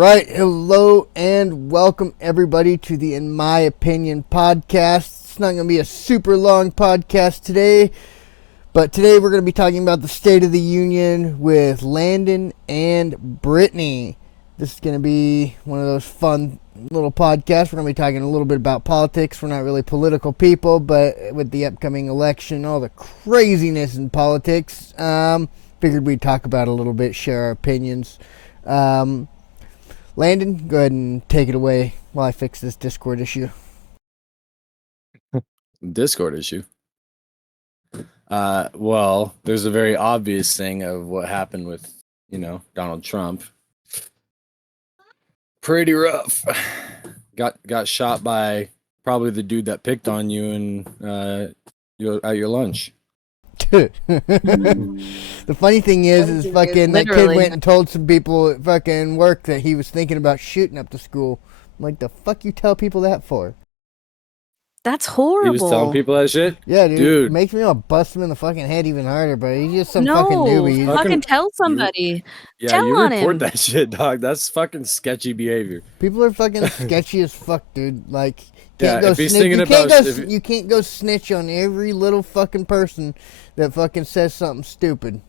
right, hello and welcome everybody to the In My Opinion podcast. It's not going to be a super long podcast today, but today we're going to be talking about the State of the Union with Landon and Brittany. This is going to be one of those fun little podcasts. We're going to be talking a little bit about politics. We're not really political people, but with the upcoming election, all the craziness in politics, figured we'd talk about it a little bit, share our opinions. Landon, go ahead and take it away while I fix this Discord issue. Discord issue? Well, there's a very obvious thing of what happened with, Donald Trump. Pretty rough. Got shot by probably the dude that picked on you and at your lunch. The funny thing is fucking that kid went and told some people at fucking work that he was thinking about shooting up the school. I'm like, the fuck you tell people that for? That's horrible. He was telling people that shit? Yeah, dude. It makes me want to bust him in the fucking head even harder, but he's just some fucking newbie. Fucking tell somebody. You report that shit, dog. That's fucking sketchy behavior. People are fucking sketchy as fuck, dude. Like, you can't go snitch on every little fucking person that fucking says something stupid.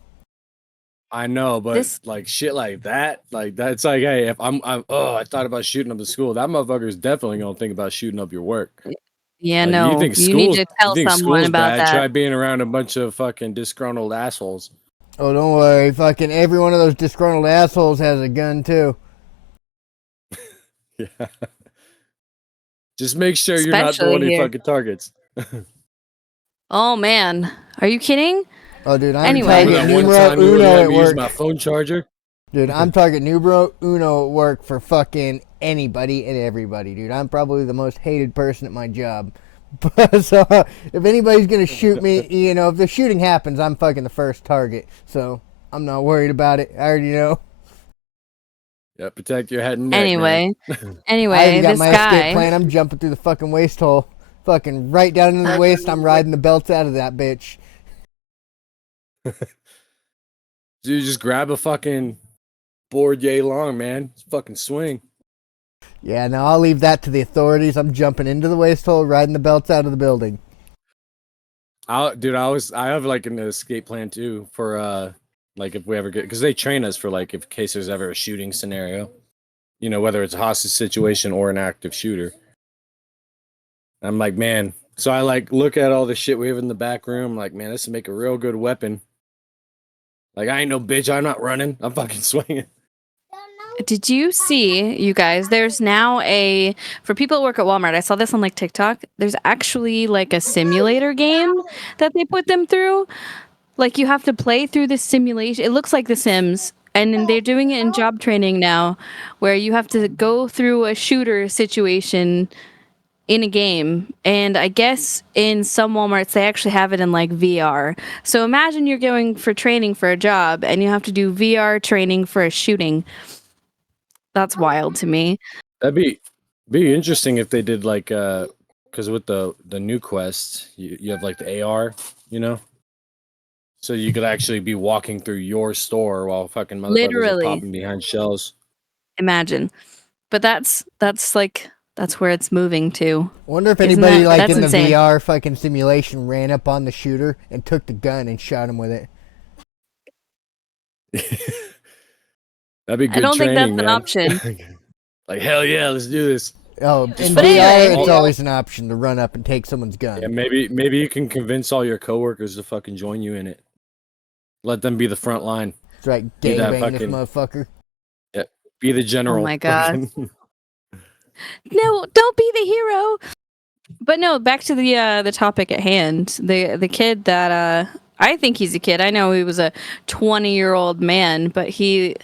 I know, but like shit like that, it's like, hey, if I thought about shooting up the school, that motherfucker's definitely gonna think about shooting up your work. Yeah, no, you need to tell someone about that. Try being around a bunch of fucking disgruntled assholes. Oh, don't worry, fucking every one of those disgruntled assholes has a gun too. Yeah. Just make sure you're not the one who fucking targets. Oh man, are you kidding? Oh, dude, I'm target numero uno at work. Use my phone charger. Dude, I'm target numero uno at work for fucking anybody and everybody, dude. I'm probably the most hated person at my job. So if anybody's gonna shoot me, if the shooting happens, I'm fucking the first target. So I'm not worried about it. I already know. Yeah, protect your head and neck. Anyway, I got my escape plan. I'm jumping through the fucking waste hole, fucking right down into the waist. I'm riding the belts out of that bitch. Dude, just grab a fucking board yay long, man. Just fucking swing. Yeah, no, I'll leave that to the authorities. I'm jumping into the waste hole, riding the belts out of the building. I have like an escape plan too for like if we ever get, because they train us for like in case there's ever a shooting scenario, whether it's a hostage situation or an active shooter. I'm like, man. So I like look at all the shit we have in the back room. Like, man, this would make a real good weapon. Like, I ain't no bitch. I'm not running. I'm fucking swinging. Did you see, you guys, there's now for people who work at Walmart, I saw this on like TikTok, there's actually like a simulator game that they put them through. Like you have to play through this simulation. It looks like The Sims. And they're doing it in job training now where you have to go through a shooter situation in a game, and I guess in some Walmarts they actually have it in like VR. So imagine you're going for training for a job and you have to do VR training for a shooting. That's wild to me. That'd be interesting if they did like because with the new Quest you have like the AR, so you could actually be walking through your store while fucking motherfuckers are popping behind shelves. Imagine, but that's where it's moving to. I wonder if anybody in the insane. VR fucking simulation ran up on the shooter and took the gun and shot him with it. That'd be good. I don't training, think that's man. an option. Like, hell yeah, let's do this. Oh, in VR, it's always an option to run up and take someone's gun. Yeah, maybe you can convince all your coworkers to fucking join you in it. Let them be the front line. That's right, gangbang this motherfucker. Yeah, be the general. Oh my god. No, don't be the hero. But no, back to the topic at hand. The kid that I think he's a kid. I know he was a 20-year-old man, but he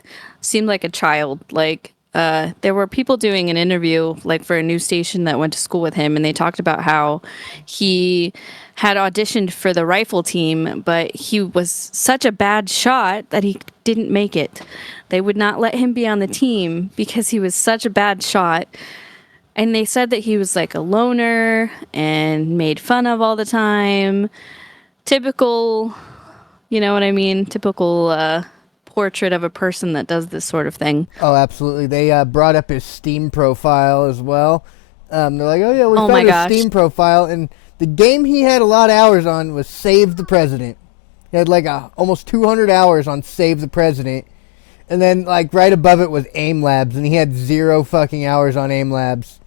seemed like a child. Like there were people doing an interview like for a news station that went to school with him, and they talked about how he had auditioned for the rifle team, but he was such a bad shot that he didn't make it. They would not let him be on the team because he was such a bad shot. And they said that he was like a loner and made fun of all the time. Typical, you know what I mean? Typical portrait of a person that does this sort of thing. Oh, absolutely. They brought up his Steam profile as well. They're like, oh, yeah, we Oh my found his gosh. Steam profile. And the game he had a lot of hours on was Save the President. He had like almost 200 hours on Save the President. And then like right above it was Aim Labs. And he had 0 fucking hours on Aim Labs.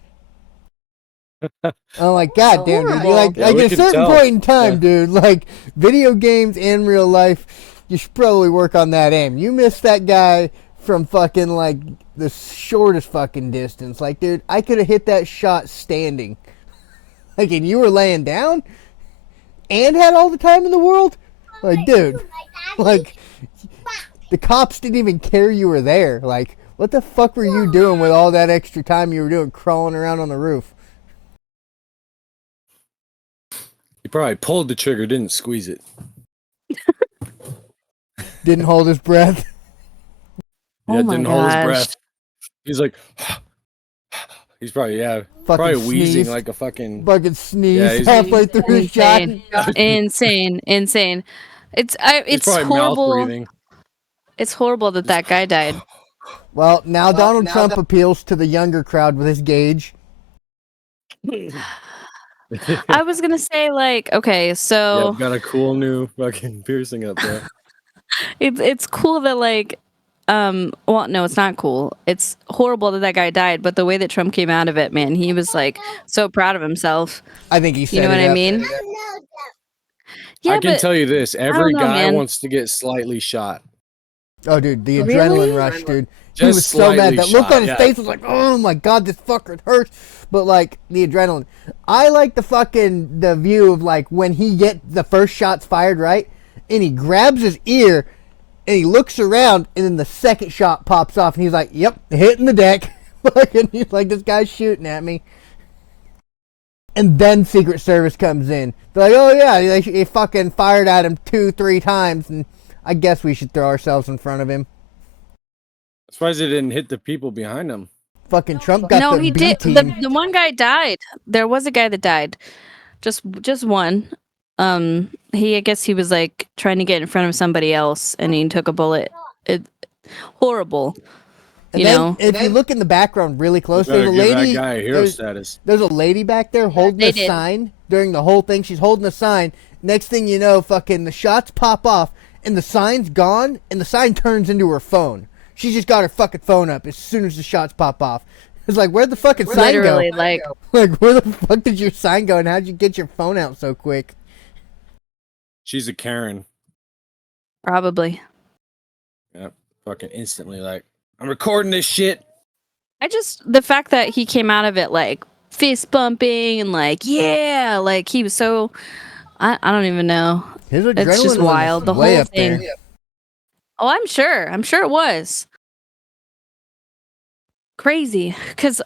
I'm like, God damn, dude. You're like, Yeah, like we at a can certain tell. point in time, Yeah. dude, like video games and real life, you should probably work on that aim. You missed that guy from fucking like the shortest fucking distance. Like, dude, I could have hit that shot standing. Like, and you were laying down and had all the time in the world? Like, dude, like, the cops didn't even care you were there. Like, what the fuck were you doing with all that extra time you were doing crawling around on the roof? He probably pulled the trigger, didn't squeeze it. Didn't hold his breath. Oh Yeah, my didn't hold his gosh. breath. He's like, he's probably Fucking probably wheezing sneezed. like a fucking. Fucking sneezed he's- halfway through his shot. Insane. He's It's probably mouth horrible. breathing. It's horrible that guy died. Well, now Donald Trump appeals to the younger crowd with his gauge. I was gonna say like, okay, Yeah, so got a cool new fucking piercing up there. it's cool that like, well, no, it's not cool. It's horrible that guy died, but the way that Trump came out of it, man, he was like so proud of himself. I think he said You know what it I up. mean? Yeah, I can but tell you this: every don't know, guy man. wants to get slightly shot. Oh, dude, the Really? adrenaline rush, dude. He Just was so mad. slightly That look shot, on his yeah. face was like, oh my god, this fucker hurts. But like the adrenaline, I like the view of like when he get the first shots fired, right, and he grabs his ear, and he looks around, and then the second shot pops off, and he's like, yep, hitting the deck. And he's like, this guy's shooting at me. And then Secret Service comes in. They're like, oh yeah, he fucking fired at him 2-3 times, and I guess we should throw ourselves in front of him. I'm surprised it didn't hit the people behind him. Fucking Trump got no, the he B did. team. The one guy died. There was a guy that died. Just one. I guess he was like trying to get in front of somebody else, and he took a bullet. Horrible. And You then, know, if you look in the background really close, Better there's a give lady. that guy a hero status. There's a lady back there holding they a did. sign during the whole thing. She's holding a sign. Next thing you know, fucking the shots pop off, and the sign's gone, and the sign turns into her phone. She just got her fucking phone up as soon as the shots pop off. It's like, where'd the fucking sign literally, go? like, Like, where the fuck did your sign go, and how'd you get your phone out so quick? She's a Karen. probably. Yep. Fucking instantly like, I'm recording this shit. The fact that he came out of it like fist bumping and like, yeah, like he was so, I don't even know. His adrenaline It's just was wild. The way whole up there. thing. Oh, I'm sure it was crazy. Because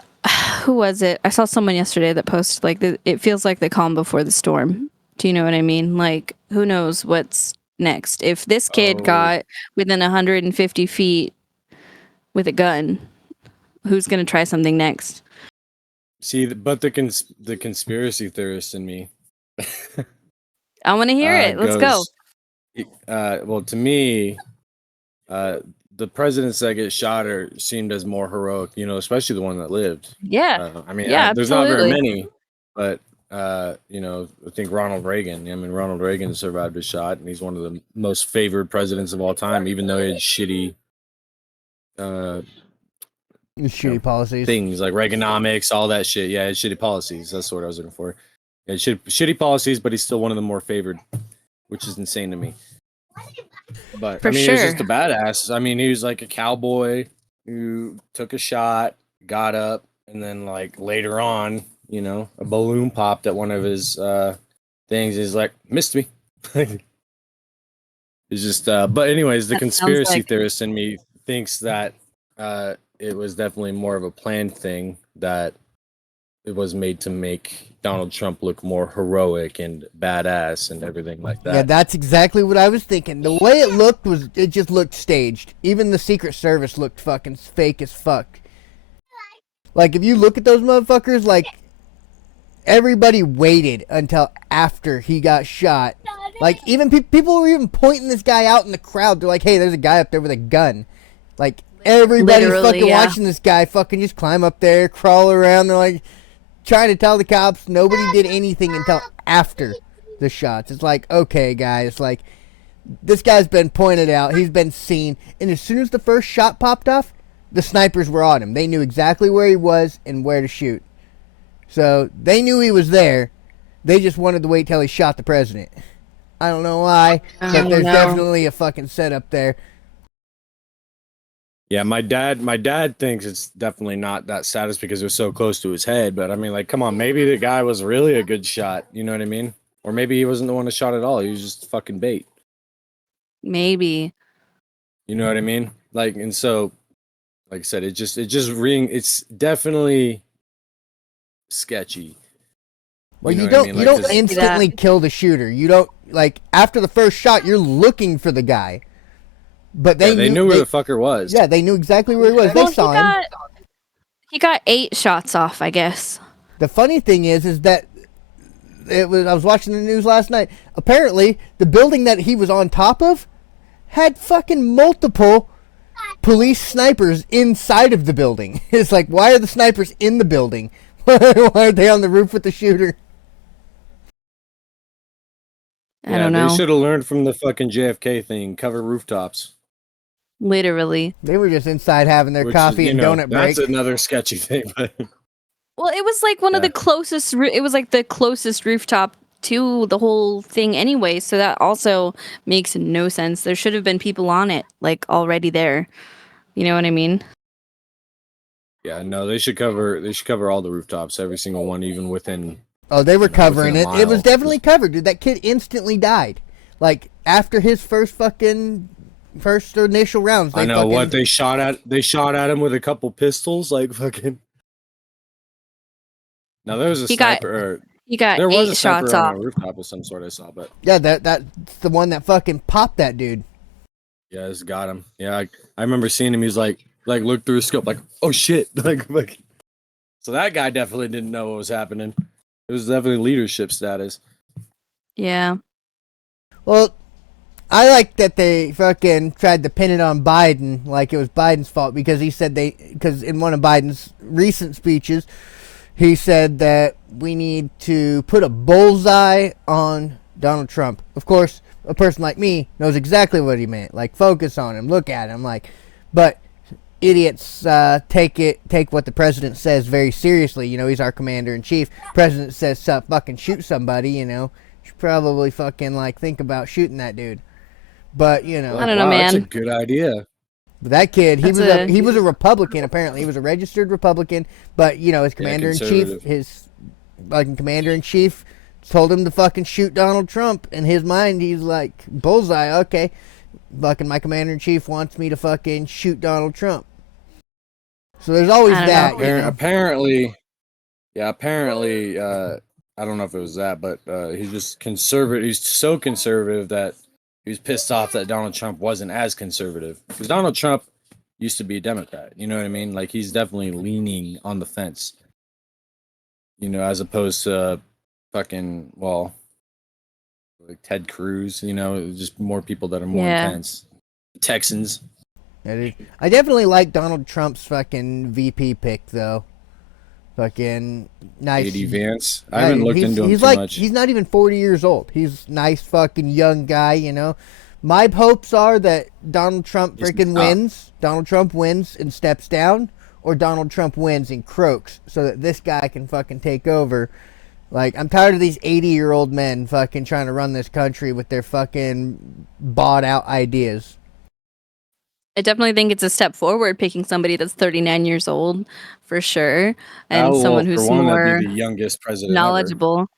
who was it? I saw someone yesterday that posted like it feels like the calm before the storm. Do you know what I mean? Like, who knows what's next? If this kid Oh. got within 150 feet with a gun, who's gonna try something next? See, but the conspiracy theorist in me. I want to hear it. Let's go. Well, to me, the presidents that get shot seemed as more heroic, especially the one that lived. Yeah. There's not very absolutely. many, but I think Ronald Reagan. I mean, Ronald Reagan survived a shot, and he's one of the most favored presidents of all time, even though he had shitty Shitty policies. things like Reaganomics, all that shit. Yeah, it's shitty policies. That's what I was looking for. Yeah, shitty policies, but he's still one of the more favored, which is insane to me. But For I mean, he was sure. just a badass. I mean, he was like a cowboy who took a shot, got up, and then like later on, a balloon popped at one of his things. He's like, missed me. It's just, but anyways, the That sounds conspiracy like- theorist in me thinks that it was definitely more of a planned thing, that it was made to make Donald Trump look more heroic and badass and everything like that. Yeah, that's exactly what I was thinking. The way it just looked staged. Even the Secret Service looked fucking fake as fuck. Like, if you look at those motherfuckers, like, everybody waited until after he got shot Like, even people were even pointing this guy out in the crowd. They're like, hey, there's a guy up there with a gun. Like, everybody's Literally, fucking yeah. watching this guy fucking just climb up there, crawl around. They're like, trying to tell the cops. Nobody did anything until after the shots. It's like, okay, guys, like, this guy's been pointed out. He's been seen. And as soon as the first shot popped off, the snipers were on him. They knew exactly where he was and where to shoot. So they knew he was there. They just wanted to wait till he shot the president. I don't know why, but there's definitely a fucking setup there. Yeah, my dad thinks it's definitely not that status because it was so close to his head. But I mean, like, come on, maybe the guy was really a good shot. You know what I mean? Or maybe he wasn't the one that shot at all. He was just fucking bait. Maybe. You know what I mean? Like, and so, like I said, it's definitely sketchy. Well, you know what don't I mean? you Like, don't instantly kill the shooter. You don't, like, after the first shot, you're looking for the guy. But they knew where the fucker was. Yeah, they knew exactly where he was. Well, they saw him. He got 8 shots off, I guess. The funny thing is that I was watching the news last night. Apparently, the building that he was on top of had fucking multiple police snipers inside of the building. It's like, why are the snipers in the building? Why are they on the roof with the shooter? I don't know. They should have learned from the fucking JFK thing. Cover rooftops. Literally. They were just inside having their coffee and donut break. That's another sketchy thing. But Well, it was like one of the closest. It was like the closest rooftop to the whole thing, anyway. So that also makes no sense. There should have been people on it, like, already there. You know what I mean? yeah, no, they should cover all the rooftops, every single one, even within. Oh, they were covering it. within a It was mile. definitely covered, dude. That kid instantly died. Like, after his first initial rounds. I know what they shot at. They shot at him with a couple pistols, like fucking. Now there was a sniper. He got there 8 was a sniper shots on off. a rooftop of some sort. I saw, but yeah, that's the one that fucking popped that dude. yeah, it's got him. Yeah, I remember seeing him. He's like looked through a scope, like, oh shit, like. So that guy definitely didn't know what was happening. It was definitely leadership status. Yeah. Well, I like that they fucking tried to pin it on Biden, like it was Biden's fault, because he said because in one of Biden's recent speeches, he said that we need to put a bullseye on Donald Trump. Of course, a person like me knows exactly what he meant. Like, focus on him, look at him, like, but idiots take what the president says very seriously. You know, he's our commander in chief. President says fucking shoot somebody, you know. You should probably fucking, like, think about shooting that dude. But, you know, I don't know, man. That's a good idea. But that kid, he was a Republican, apparently. He was a registered Republican, but, you know, his commander in chief, his fucking commander in chief told him to fucking shoot Donald Trump. In his mind, he's like, bullseye, okay. Fucking my commander in chief wants me to fucking shoot Donald Trump. So there's always that. You know? Apparently, I don't know if it was that, but he's just conservative. He's so conservative that he was pissed off that Donald Trump wasn't as conservative. Because Donald Trump used to be a Democrat. You know what I mean? Like, he's definitely leaning on the fence. You know, as opposed to fucking, well, like Ted Cruz, you know, just more people that are more intense. Texans. I definitely like Donald Trump's fucking VP pick, though. Fucking nice. JD Vance. I haven't looked into him too much. He's not even 40 years old. He's nice fucking young guy, you know. My hopes are that Donald Trump wins. Donald Trump wins and steps down, or Donald Trump wins and croaks, so that this guy can fucking take over. Like, I'm tired of these 80-year-old men fucking trying to run this country with their fucking bought-out ideas. I definitely think it's a step forward picking somebody that's 39 years old, for sure, and someone who's more the youngest president knowledgeable. Ever.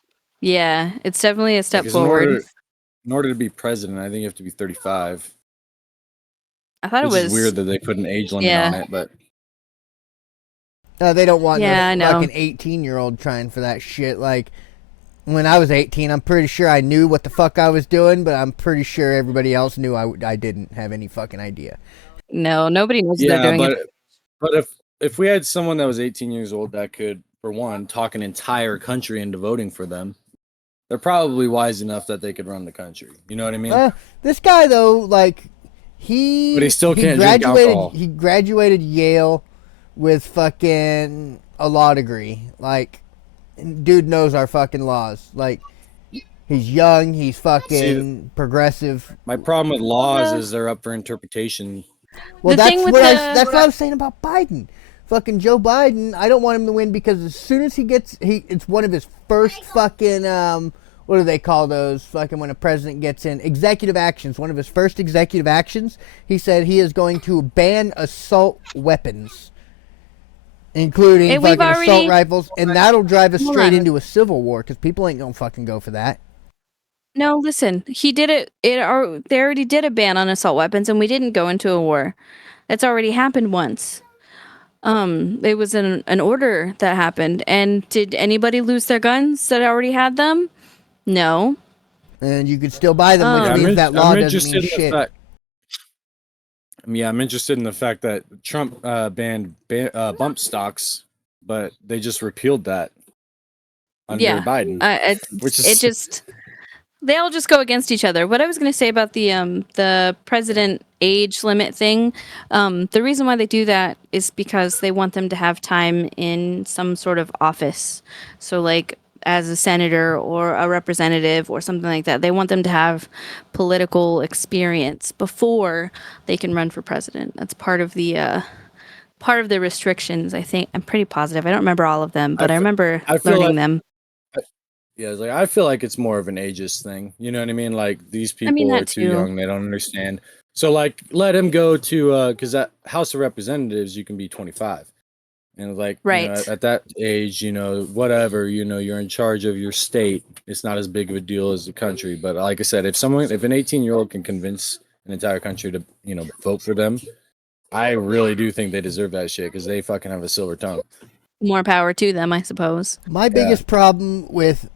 Yeah, it's definitely a step forward. In order to be president, I think you have to be 35. I thought it was weird that they put an age limit on it, but they don't want no fucking 18-year-old trying for that shit. Like, when I was 18, I'm pretty sure I knew what the fuck I was doing, but I'm pretty sure everybody else knew I didn't have any fucking idea. No, nobody knows what they're doing. But if we had someone that was 18 years old that could, for one, talk an entire country into voting for them, they're probably wise enough that they could run the country. You know what I mean? This guy though, like But he still can't drink alcohol. He graduated Yale with fucking a law degree. Like, dude knows our fucking laws. Like, he's young. He's fucking progressive. My problem with laws is they're up for interpretation. Well, that's what I was saying about Biden. Fucking Joe Biden, I don't want him to win because as soon as it's one of his first fucking, what do they call those? Fucking when a president gets in, executive actions. One of his first executive actions, he said he is going to ban assault weapons, including fucking assault rifles, and that'll drive us straight into a civil war because people ain't gonna fucking go for that. No, listen, he did it. They already did a ban on assault weapons, and we didn't go into a war. That's already happened once. It was an order that happened, and did anybody lose their guns that already had them? No. And you could still buy them, which means that law doesn't mean shit. I'm interested in the fact that Trump banned bump stocks, but they just repealed that under Biden. They all just go against each other. What I was going to say about the president age limit thing, the reason why they do that is because they want them to have time in some sort of office. So like as a senator or a representative or something like that, they want them to have political experience before they can run for president. That's part of the restrictions. I think I'm pretty positive. I don't remember all of them, but I remember learning them. Yeah, like I feel like it's more of an ageist thing. You know what I mean? Like these people are too young; they don't understand. So, like, let him go to because at House of Representatives you can be 25, and like at that age, whatever, you're in charge of your state. It's not as big of a deal as the country. But like I said, if an 18-year-old can convince an entire country to vote for them, I really do think they deserve that shit because they fucking have a silver tongue. More power to them, I suppose. My biggest problem with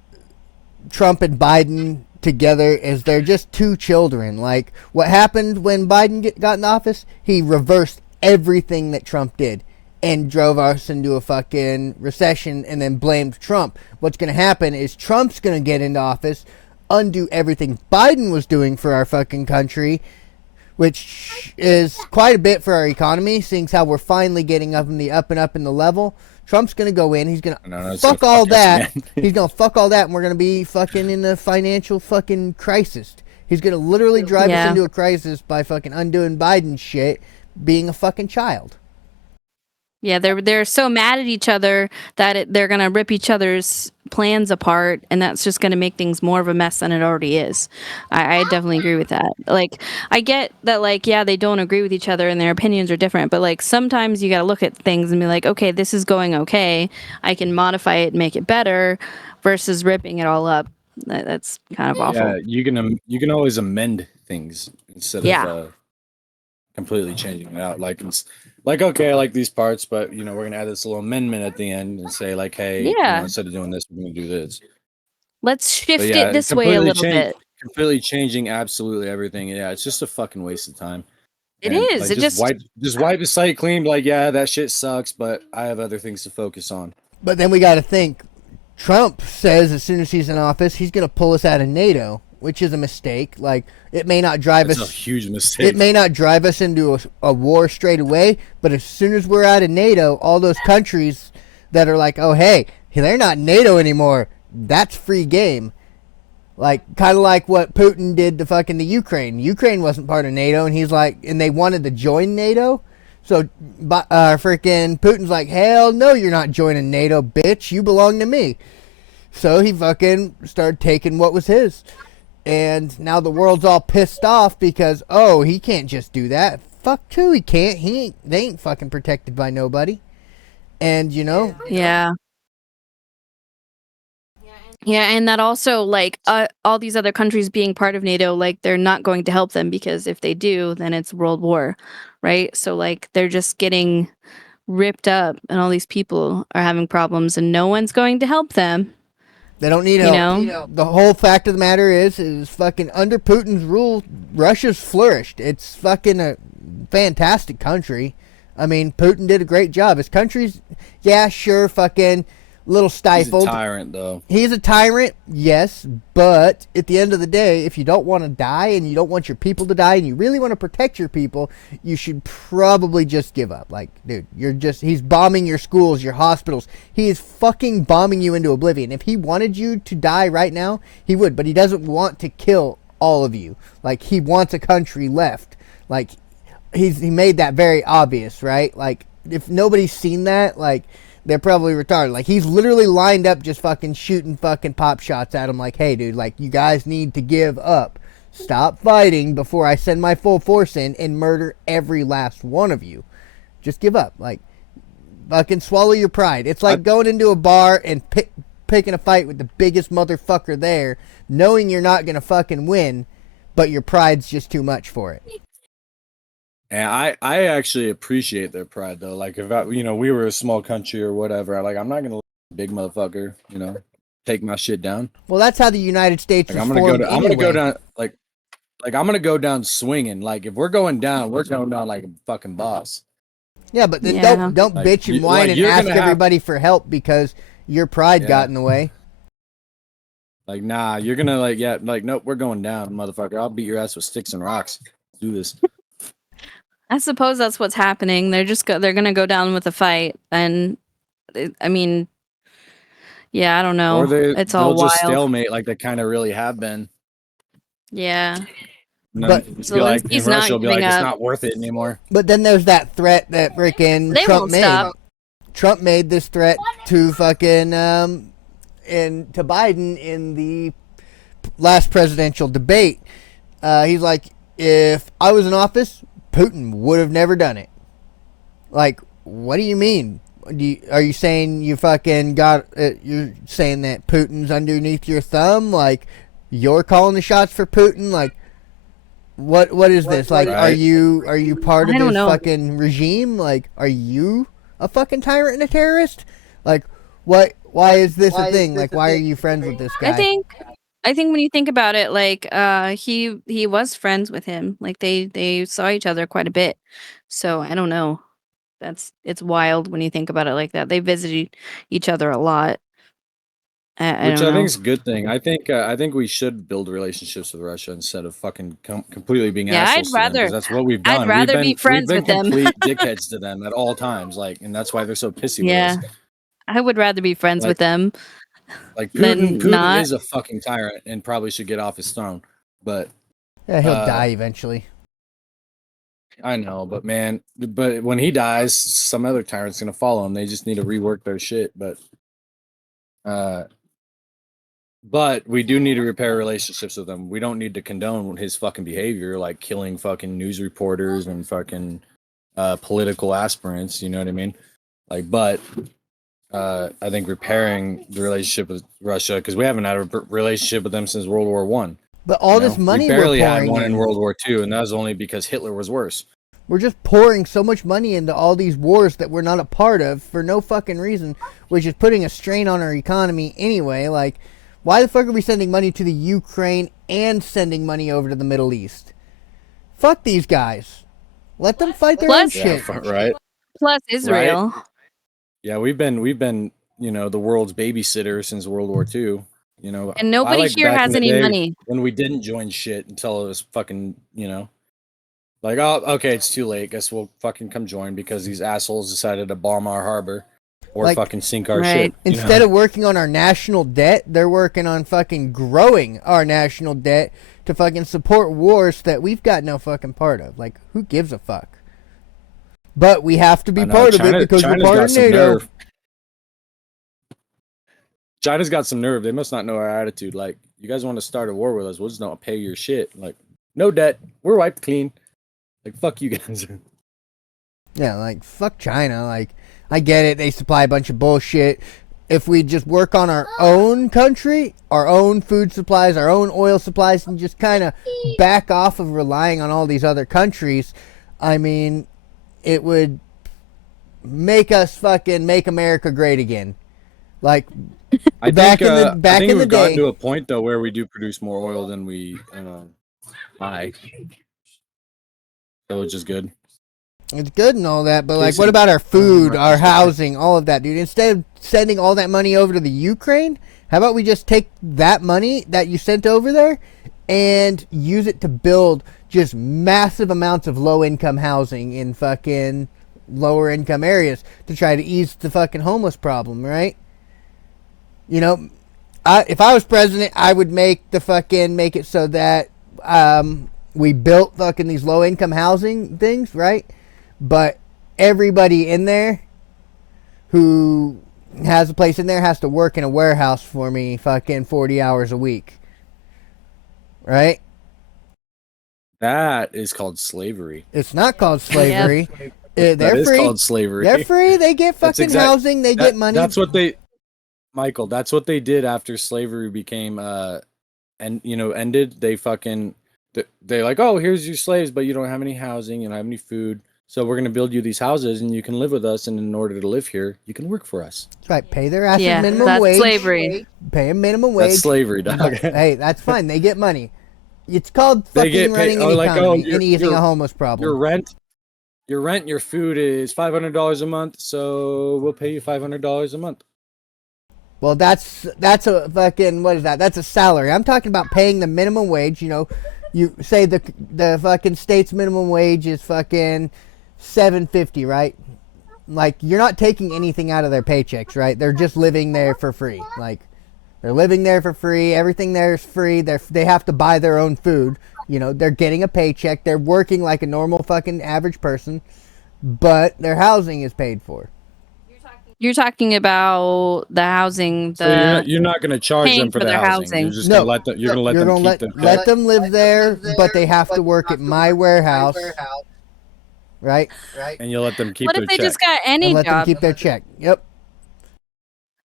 Trump and Biden together is they're just two children. Like what happened when Biden got in office, he reversed everything that Trump did and drove us into a fucking recession and then blamed Trump. What's going to happen is Trump's going to get into office, undo everything Biden was doing for our fucking country, which is quite a bit for our economy, seeing how we're finally getting up in the level. Trump's going to go in. He's going to fuck all that. He's going to fuck all that, and we're going to be fucking in a financial fucking crisis. He's going to literally drive us into a crisis by fucking undoing Biden's shit, being a fucking child. Yeah, they're so mad at each other that they're going to rip each other's plans apart, and that's just going to make things more of a mess than it already is. I definitely agree with that. Like, I get that, like, yeah, they don't agree with each other and their opinions are different, but, like, sometimes you got to look at things and be like, okay, this is going okay. I can modify it and make it better versus ripping it all up. That's kind of awful. Yeah, you can always amend things instead of completely changing it out. Like, it's like, okay, I like these parts, but we're gonna add this little amendment at the end and say like, hey, instead of doing this, we're gonna do this. Let's shift it this way a little bit. Completely changing absolutely everything. Yeah, it's just a fucking waste of time. It is. Like, just wipe the site clean. Like, yeah, that shit sucks, but I have other things to focus on. But then we got to think. Trump says as soon as he's in office, he's gonna pull us out of NATO, which is a mistake. Like, it may not drive us. It's a huge mistake. It may not drive us into a war straight away, but as soon as we're out of NATO, all those countries that are like, oh, hey, they're not NATO anymore, that's free game. Like, kind of like what Putin did to fucking the Ukraine. Ukraine wasn't part of NATO, and he's like, and they wanted to join NATO. So, freaking Putin's like, hell no, you're not joining NATO, bitch. You belong to me. So he fucking started taking what was his. And now the world's all pissed off because, oh, he can't just do that. Fuck too, he can't. They ain't fucking protected by nobody. And, Yeah. Yeah, and that also, like, all these other countries being part of NATO, like, they're not going to help them because if they do, then it's world war, right? So, like, they're just getting ripped up and all these people are having problems and no one's going to help them. They don't need help. The whole fact of the matter is fucking under Putin's rule, Russia's flourished. It's fucking a fantastic country. I mean, Putin did a great job. His country's, yeah, sure, fucking little stifled. He's a tyrant, though. He's a tyrant, yes, but at the end of the day, if you don't want to die and you don't want your people to die and you really want to protect your people, you should probably just give up. Like, dude, he's bombing your schools, your hospitals. He is fucking bombing you into oblivion. If he wanted you to die right now, he would, but he doesn't want to kill all of you. Like, he wants a country left. Like, he made that very obvious, right? Like, if nobody's seen that, like, they're probably retarded. Like, he's literally lined up just fucking shooting fucking pop shots at him like, hey, dude, like, you guys need to give up. Stop fighting before I send my full force in and murder every last one of you. Just give up. Like, fucking swallow your pride. It's like going into a bar and picking a fight with the biggest motherfucker there, knowing you're not going to fucking win, but your pride's just too much for it. And I actually appreciate their pride, though. Like, if we were a small country or whatever, I'm not gonna let a big motherfucker, take my shit down. Well, that's how the United States was formed. I'm gonna go down like I'm gonna go down swinging. Like, if we're going down like a fucking boss. Yeah, but then don't like, bitch and whine and ask everybody for help because your pride got in the way. Like, nah, you're gonna nope, we're going down, motherfucker. I'll beat your ass with sticks and rocks. Let's do this. I suppose that's what's happening. They're gonna go down with a fight, and I mean, yeah, I don't know. Or it's all they'll wild. Just stalemate like they kind of really have been. Yeah. But Zelensky's not Russia will be like, giving it's up. not worth it anymore. But then there's that threat that freaking They Trump won't made. stop. Trump made this threat to fucking to Biden in the last presidential debate. He's like, if I was in office, Putin would have never done it. Like, what do you mean? Are you saying you fucking got? You're saying that Putin's underneath your thumb? Like, you're calling the shots for Putin? Like, what is this? Like, right. are you part of I don't this know. fucking regime? Like, are you a fucking tyrant and a terrorist? Like, what? Why is this a thing? Like, why are you friends with this guy? I think when you think about it, like he was friends with him. Like they saw each other quite a bit. So I don't know. It's wild when you think about it like that. They visited each other a lot. I Which don't I know. think is a good thing. I think we should build relationships with Russia instead of fucking completely being assholes to them, 'cause that's what we've done. I'd rather be friends we've with been them. complete dickheads to them at all times, and that's why they're so pissy Yeah. with us. I would rather be friends with them. Like, Then Putin not. is a fucking tyrant and probably should get off his throne. But Yeah, he'll die eventually. I know, but when he dies, some other tyrant's gonna follow him. They just need to rework their shit. But we do need to repair relationships with him. We don't need to condone his fucking behavior, like killing fucking news reporters and fucking political aspirants. You know what I mean? Like, but I think repairing the relationship with Russia, because we haven't had a relationship with them since World War One. But all this money we barely we're had pouring one in World War II, and that was only because Hitler was worse. We're just pouring so much money into all these wars that we're not a part of for no fucking reason, which is putting a strain on our economy anyway. Like, why the fuck are we sending money to the Ukraine and sending money over to the Middle East? Fuck these guys. Let them fight their own shit. Right. Plus Israel. Right? Yeah, we've been the world's babysitter since World War II. And nobody here back has in the any day money. when we didn't join shit until it was fucking like, oh, okay, it's too late. Guess we'll fucking come join because these assholes decided to bomb our harbor or fucking sink our shit. Instead of working on our national debt, they're working on fucking growing our national debt to fucking support wars that we've got no fucking part of. Like, who gives a fuck? But we have to be part of it because we're part of NATO. China's got some nerve. They must not know our attitude. Like, you guys want to start a war with us? We'll just not pay your shit. Like, no debt. We're wiped clean. Like, fuck you guys. Yeah, like, fuck China. Like, I get it. They supply a bunch of bullshit. If we just work on our own country, our own food supplies, our own oil supplies, and just kind of back off of relying on all these other countries, I mean, it would make us fucking make America great again. Like, back in the day, we've gotten to a point though where we do produce more oil than we buy, so which is good. It's good and all that, but like, Case what in- about our food, right, our that's right. housing, all of that, dude? Instead of sending all that money over to the Ukraine, how about we just take that money that you sent over there and use it to build just massive amounts of low-income housing in fucking lower-income areas to try to ease the fucking homeless problem, right? You know, if I was president, I would make it so that we built fucking these low-income housing things, right? But everybody in there who has a place in there has to work in a warehouse for me fucking 40 hours a week. Right? That is called slavery. It's not called slavery. They're That is free. called slavery. They're free. They get fucking housing. They get money. That's what they, Michael. That's what they did after slavery became ended. They fucking they like, oh, here's your slaves, but you don't have any housing, you don't have any food. So we're gonna build you these houses, and you can live with us. And in order to live here, you can work for us. That's right. Pay their asses Yeah, minimum that's wage. slavery. Pay a minimum wage. That's slavery, dog. Hey, that's fine. They get money. It's called They fucking get paid- running oh, an like, economy oh, and easing your- a homeless problem. Your rent, your food is $500 a month. So we'll pay you $500 a month. Well, that's a fucking, what is that? That's a salary. I'm talking about paying the minimum wage. You know, you say the fucking state's minimum wage is fucking $7.50, right? Like, you're not taking anything out of their paychecks, right? They're just living there for free. Like, they're living there for free. Everything there is free. They have to buy their own food. You know, they're getting a paycheck. They're working like a normal fucking average person, but their housing is paid for. You're talking about the housing. So you're not going to charge paying them for for their their housing. housing. You're just No. going to let them. You're going to let You're them gonna keep let them live there, but they have to work at my warehouse, right? and you let them keep What their if they check. just got And any let them job? keep their check. Yep.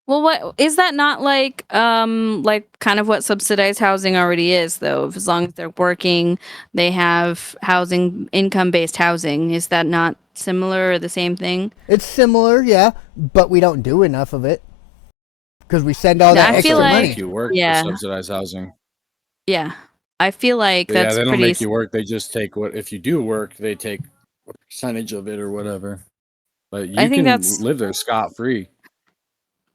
Well, what is that not like kind of what subsidized housing already is though? If as long as they're working, they have housing, income-based housing. Is that not similar or the same thing? It's similar, yeah, but we don't do enough of it because we send all Yeah, that I extra feel like- money. Make you work Yeah. for subsidized housing. Yeah. I feel like But yeah, that's they don't pretty make you work. They just take what if you do work, they take a percentage of it or whatever. But you I think can that's- live there scot free.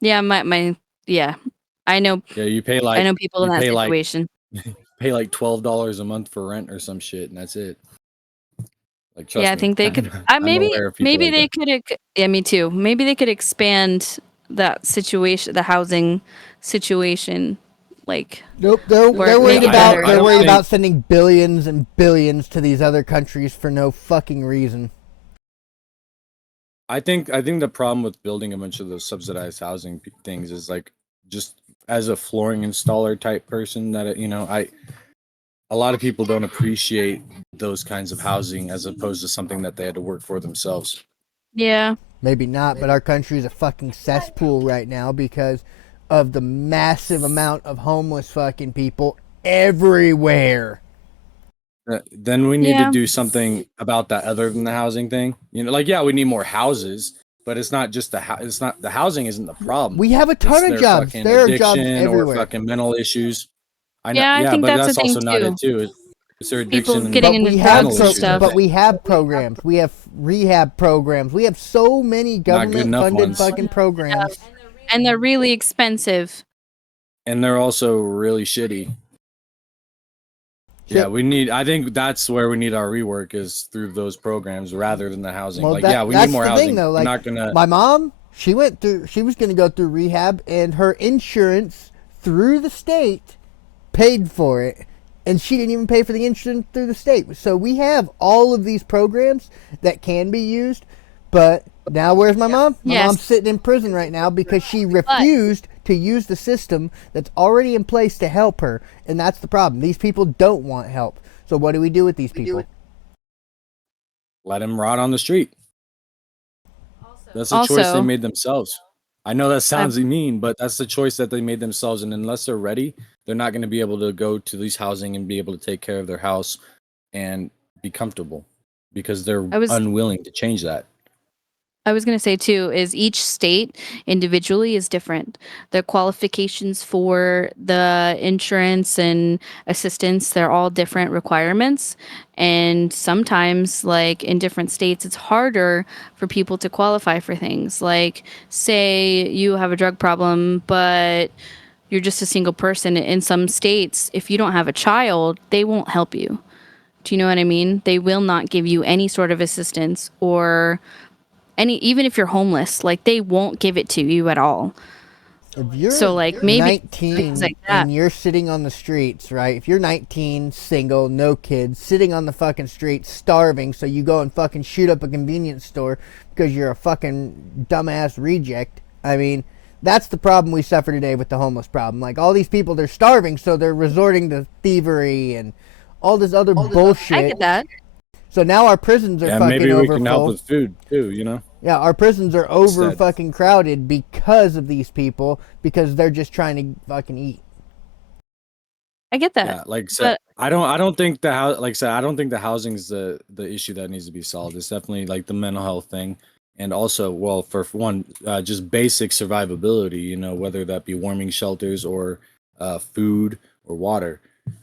Yeah, my yeah. I know Yeah, you pay like I know people in you that pay like- situation. pay like $12 a month for rent or some shit, and that's it. Like, trust Yeah, I me, think they could I'm maybe aware of people maybe like they that. could yeah, me too. Maybe they could expand that situation, the housing situation, like Nope, they're Work worried maybe about better. I they're don't worried think- about sending billions and billions to these other countries for no fucking reason. I think the problem with building a bunch of those subsidized housing things is like just as a flooring installer type person that a lot of people don't appreciate those kinds of housing as opposed to something that they had to work for themselves. yeah. Maybe not, but our country is a fucking cesspool right now because of the massive amount of homeless fucking people everywhere. Then we need Yeah. to do something about that other than the housing thing. You know, like yeah, we need more houses, but it's not just it's not the housing isn't the problem. We have a It's ton of their jobs. fucking There are jobs addiction or everywhere. fucking mental issues. I know, Yeah, I think but that's that's a thing, also not too. it too. It's their People addiction and getting But into we have drugs and issues, I stuff. but think. we have programs. We have rehab programs. We have so many good government enough funded ones. fucking programs. And they're really expensive. and they're also really shitty. Yeah, I think that's where we need our rework is through those programs rather than the housing. Well, like, that- yeah, we that's need more the housing. thing, though, We're like, not gonna. My mom, she was going to go through rehab, and her insurance through the state paid for it, and she didn't even pay for the insurance through the state. So we have all of these programs that can be used, but now where's my mom? My Yes. mom's sitting in prison right now because she refused to use the system that's already in place to help her, and that's the problem. These people don't want help. So what do we do with these people? Let them rot on the street. That's a choice they Also- made themselves. I know that sounds mean, but that's the choice that they made themselves. And unless they're ready, they're not going to be able to go to these housing and be able to take care of their house and be comfortable because they're I was- unwilling to change that. I was going to say too is each state individually is different. The qualifications for the insurance and assistance, they're all different requirements. And sometimes like in different states it's harder for people to qualify for things. Like say you have a drug problem but you're just a single person in some states, if you don't have a child, they won't help you. Do you know what I mean? They will not give you any sort of assistance or even if you're homeless, like they won't give it to you at all. If you're So like maybe things 19 like that. and you're sitting on the streets, right? If you're 19, single, no kids, sitting on the fucking street, starving, so you go and fucking shoot up a convenience store because you're a fucking dumbass reject. I mean, that's the problem we suffer today with the homeless problem. Like all these people, they're starving, so they're resorting to thievery and all this other bullshit. I get that. So now our prisons are fucking maybe we can help overfull. with food too, you know? Yeah, our prisons are over Instead. fucking crowded because of these people, because they're just trying to fucking eat. I get that. Yeah, like I said, But I don't think the house, like I said, I don't think the housing is the issue that needs to be solved. It's definitely like the mental health thing, and also, well, for one, just basic survivability. You know, whether that be warming shelters or food or water.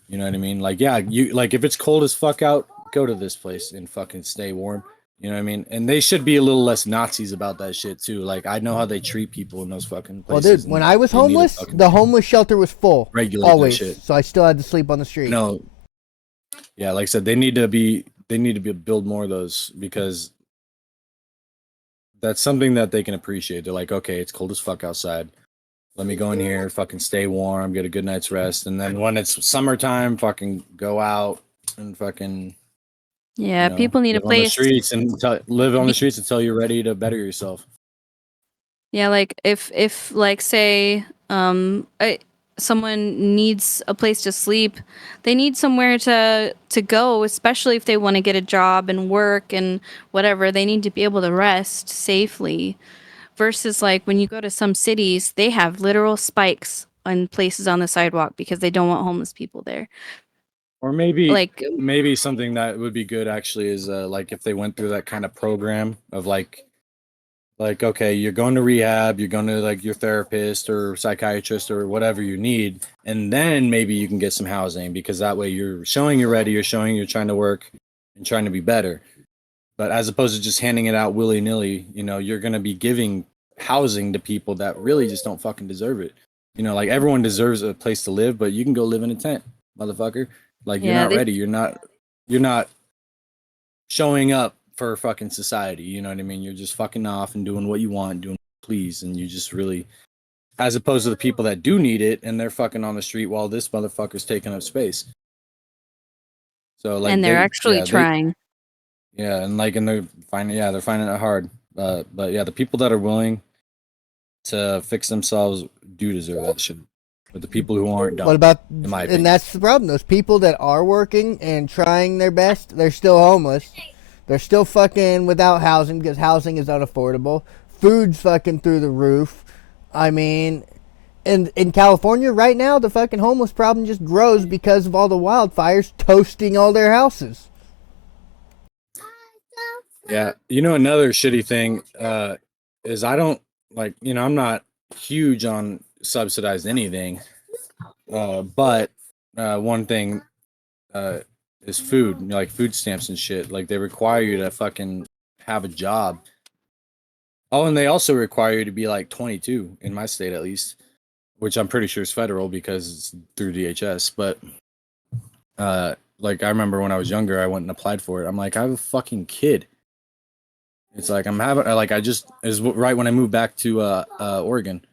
You know what I mean? Like, yeah, you like if it's cold as fuck out, go to this place and fucking stay warm. You know what I mean? And they should be a little less Nazis about that shit too. Like, I know how they treat people in those fucking Well, places. dude, when I was homeless, fucking the homeless shelter was full. regulate that Always. shit. So I still had to sleep on the street. No, yeah, like I said, they need to build more of those because that's something that they can appreciate. They're like, okay, it's cold as fuck outside. Let me go in here, fucking stay warm, get a good night's rest, and then when it's summertime, fucking go out and fucking yeah, you know, people need a live on the place. streets and live on the streets until you're ready to better yourself. Yeah, like if like say someone needs a place to sleep, they need somewhere to go, especially if they want to get a job and work and whatever. They need to be able to rest safely. Versus like when you go to some cities, they have literal spikes on places on the sidewalk because they don't want homeless people there. Or maybe Like something that would be good actually is like if they went through that kind of program of like okay, you're going to rehab, you're going to like your therapist or psychiatrist or whatever you need, and then maybe you can get some housing because that way you're showing you're ready, you're showing you're trying to work and trying to be better. But as opposed to just handing it out willy-nilly, you know, you're going to be giving housing to people that really just don't fucking deserve it. You know, like everyone deserves a place to live, but you can go live in a tent, motherfucker. Like you're not ready. You're not showing up for fucking society. You know what I mean? You're just fucking off and doing what you want, doing what you please, and you just really, as opposed to the people that do need it and they're fucking on the street while this motherfucker's taking up space. So like, and they're actually trying. Yeah, and like, and they're finding it hard. But yeah, the people that are willing to fix themselves do deserve that shit. But the people who aren't don't. What about, in my opinion. and that's the problem. Those people that are working and trying their best, they're still homeless. They're still fucking without housing because housing is unaffordable. Food's fucking through the roof. I mean, and in California right now, the fucking homeless problem just grows because of all the wildfires toasting all their houses. Yeah, you know, another shitty thing is I don't like, you know, I'm not huge on subsidized anything, but one thing is food, you know, like food stamps and shit. Like they require you to fucking have a job. Oh, and they also require you to be like 22 in my state at least, which I'm pretty sure is federal because it's through DHS. But like I remember when I was younger, I went and applied for it. I'm like, I have a fucking kid. It's like I'm having like I just is right when I moved back to Oregon.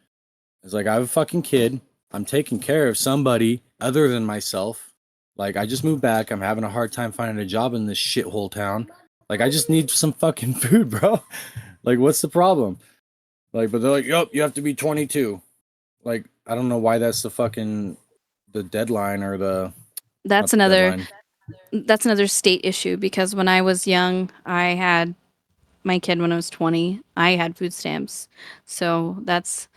It's like I have a fucking kid. I'm taking care of somebody other than myself. Like I just moved back. I'm having a hard time finding a job in this shithole town. Like I just need some fucking food, bro. Like what's the problem? Like, but they're like, yup, you have to be 22. Like I don't know why that's the deadline or the. That's another state issue because when I was young, I had my kid when I was 20. I had food stamps. So that's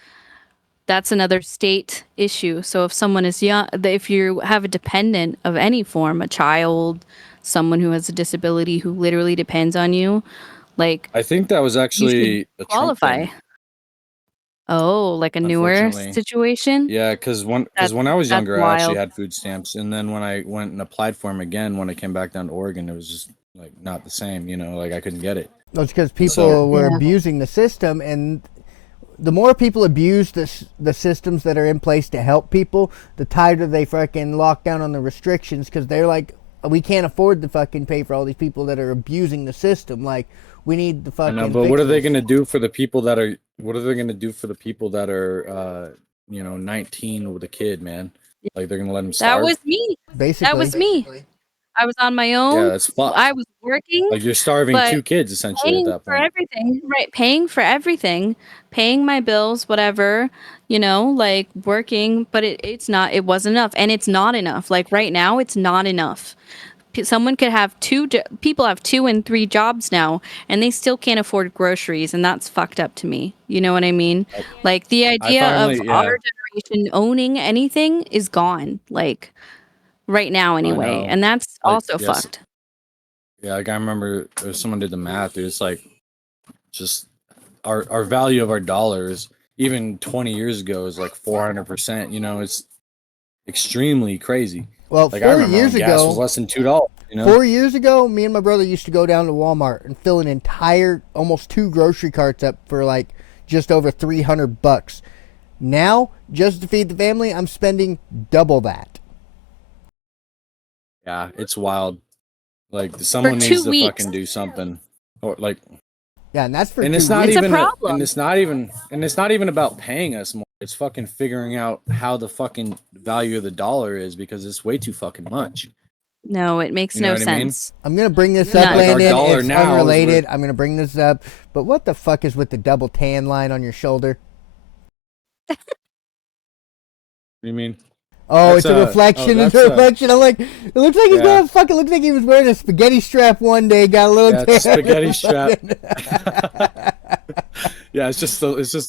another state issue. So if someone is young, if you have a dependent of any form, a child, someone who has a disability who literally depends on you, Like, I think that was you actually should a Trump qualify. thing, Oh, like a newer unfortunately. situation? Yeah, because when I was That's younger, I actually wild. had food stamps, and then when I went and applied for them again, when I came back down to Oregon, it was just like not the same. Like I couldn't get it. That's because people So were Yeah. abusing the system, and the more people abuse the systems that are in place to help people, the tighter they fucking lock down on the restrictions, because they're like, we can't afford to fucking pay for all these people that are abusing the system. Like, we need the I fucking. know, but fix what are they this. going to do for the people that are? What are they going to do for the people that are, 19 with a kid, man? Like they're going to let them That starve? was me. Basically, That was me. I was on my own. Yeah, that's fucked. I was working, Like you're starving but two kids essentially at paying that for point. everything, right? Paying for everything, paying my bills, whatever, like working, but it wasn't enough. And it's not enough. Like right now, it's not enough. Someone could have people have 2 and 3 jobs now, and they still can't afford groceries. And that's fucked up to me. You know what I mean? Like the I idea of finally, our yeah, generation owning anything is gone. Like right now, I anyway. know. And that's Like also yes, fucked. yeah. Like I remember someone did the math. Dude, it's like just our value of our dollars even 20 years ago is like 400%. It's extremely crazy. well, Like I four remember when years gas was ago, less than $2. 4 years ago, me and my brother used to go down to Walmart and fill an entire, almost 2 grocery carts up for like just over $300. Now, just to feed the family, I'm spending double that. Yeah, it's wild. Like For someone 2 needs to weeks. fucking do something, or like, Yeah, and that's for and 2 it's not It's a weeks. even, and problem. it's not even about paying us more. It's fucking figuring out how the fucking value of the dollar is because it's way too fucking much. No, it makes You know no what I mean? sense. I'm going to bring this up, None. Like our Landon. dollar It's now is unrelated. worth. I'm going to bring this up. But what the fuck is with the double tan line on your shoulder? What do you mean? Oh, That's it's a reflection. It's that's a reflection. I'm like, it looks like he's yeah, going to fucking look like he was wearing a spaghetti strap one day. Got a little yeah. tan. It's a spaghetti strap. Yeah, it's just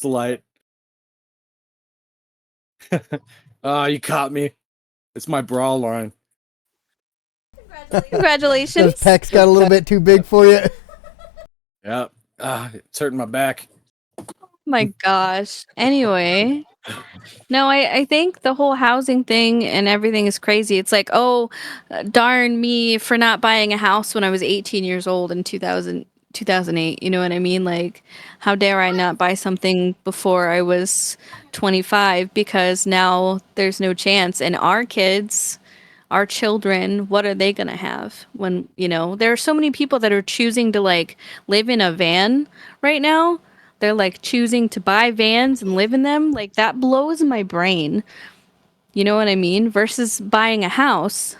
the light. Ah, you caught me. It's my bra line. Those Congratulations. pecs got a little bit too big for you. Yeah. It's hurting my back. My gosh. Anyway, no, I think the whole housing thing and everything is crazy. It's like, oh, darn me for not buying a house when I was 18 years old in 2008. You know what I mean? Like, how dare I not buy something before I was 25 because now there's no chance. And our kids, our children, what are they going to have when, there are so many people that are choosing to like live in a van right now. They're like choosing to buy vans and live in them. Like that blows my brain. You know what I mean? Versus buying a house.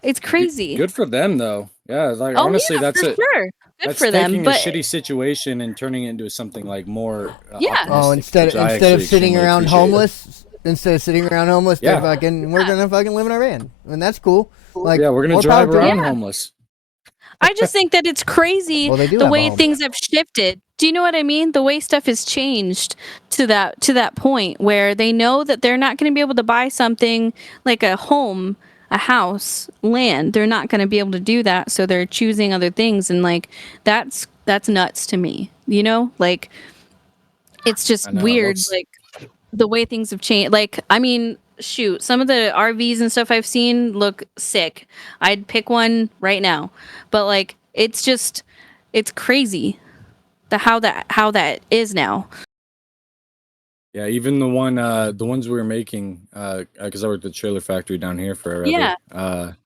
It's crazy. Good for them though. Yeah, like Oh honestly, yeah, that's for it. sure. Good That's for them. taking a But shitty situation and turning it into something like more yeah. Oh, optimistic, which I instead of actually sitting extremely around appreciate. homeless, they're Yeah, fucking. We're gonna fucking live in our van, and that's cool. Like, yeah, we're gonna more power drive to around them. homeless. I just think that it's crazy Well, they do the have a way home. things have shifted. Do you know what I mean? The way stuff has changed to that point where they know that they're not going to be able to buy something like a home, a house, land. They're not going to be able to do that, so they're choosing other things and like that's nuts to me. Like it's just I know it weird looks. like the way things have changed. Like I mean, shoot, some of the RVs and stuff I've seen look sick. I'd pick one right now. But like it's crazy how that is now. Yeah, even the ones we were making, because I worked at the trailer factory down here forever. Yeah, The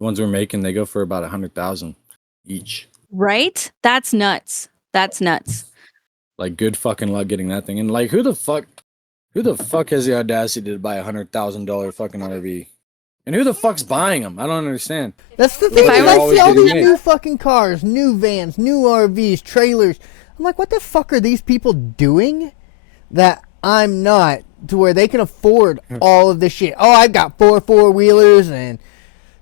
ones we're making, they go for about 100,000 each. right? That's nuts. That's nuts. Like good fucking luck getting that thing. And like, who the fuck has the audacity to buy $100,000 fucking RV? And who the fuck's buying them? I don't understand. That's the If thing. I Is were I always see all getting these made. new fucking cars, new vans, new RVs, trailers. I'm like, what the fuck are these people doing that I'm not, to where they can afford all of this shit? Oh, I've got 4 wheelers and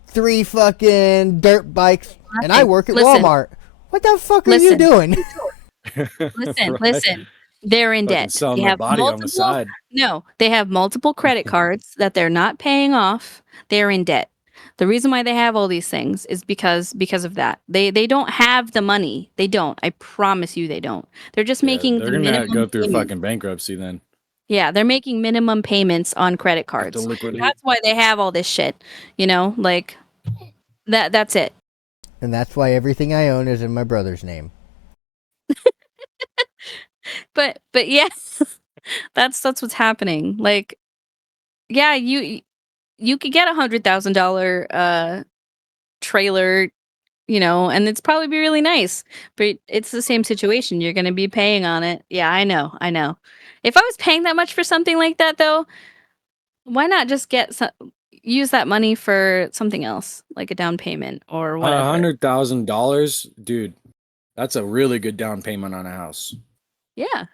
3 fucking dirt bikes, and I work at Listen. Walmart. What the fuck are you Listen. doing? Listen, Right? listen. They're in Fucking debt. selling They their have body on the side. no, they have multiple credit cards that they're not paying off. They're in debt. The reason why they have all these things is because of that. They don't have the money. They don't. I promise you they don't. They're just making they're the gonna minimum go through payments. fucking bankruptcy then. Yeah, they're making minimum payments on credit Have to cards. liquidate. That's why they have all this shit. You know, like that's it. And that's why everything I own is in my brother's name. But yeah, that's what's happening. Like, yeah, you could get $100,000 trailer, you know, and it's probably be really nice, but it's the same situation. You're going to be paying on it. Yeah, I know. If I was paying that much for something like that, though, why not just use that money for something else, like a down payment or whatever? $100,000, dude. That's a really good down payment on a house. Yeah.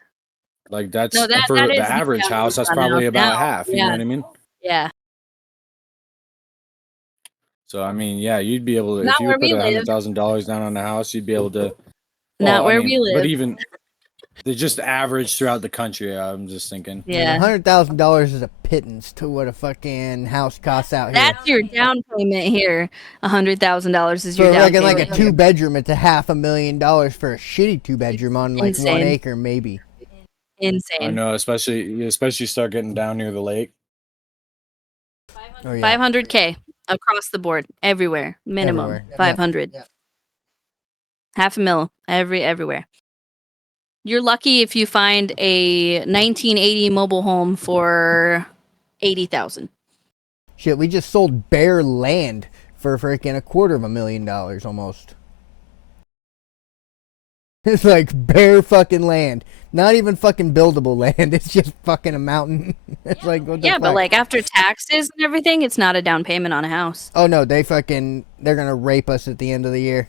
Like that's No, that for is the the average down house. That's payment on a probably house about now. half. You Yeah. know what I mean? Yeah. So I mean, yeah, you'd be able to Not if you where put we live. $100,000 down on the house, you'd be able to. Not where I mean, we live. But even they're just average throughout the country. I'm just thinking. Yeah. $100,000 is a pittance to what a fucking house costs out here. That's your down payment here. $100,000 is your For down like, payment. like a 2-bedroom, it's a $500,000 for a shitty 2-bedroom on like Insane. 1 acre, maybe. Insane. I know, especially start getting down near the lake. Oh, yeah. $500K across the board, everywhere, minimum Everywhere. 500. Yep. $500,000 everywhere. You're lucky if you find a 1980 mobile home for $80,000. Shit, we just sold bare land for freaking $250,000 almost. It's like bare fucking land. Not even fucking buildable land. It's just fucking a mountain. It's like, what the Yeah, fuck? but like after taxes and everything, it's not a down payment on a house. Oh no, they're gonna rape us at the end of the year.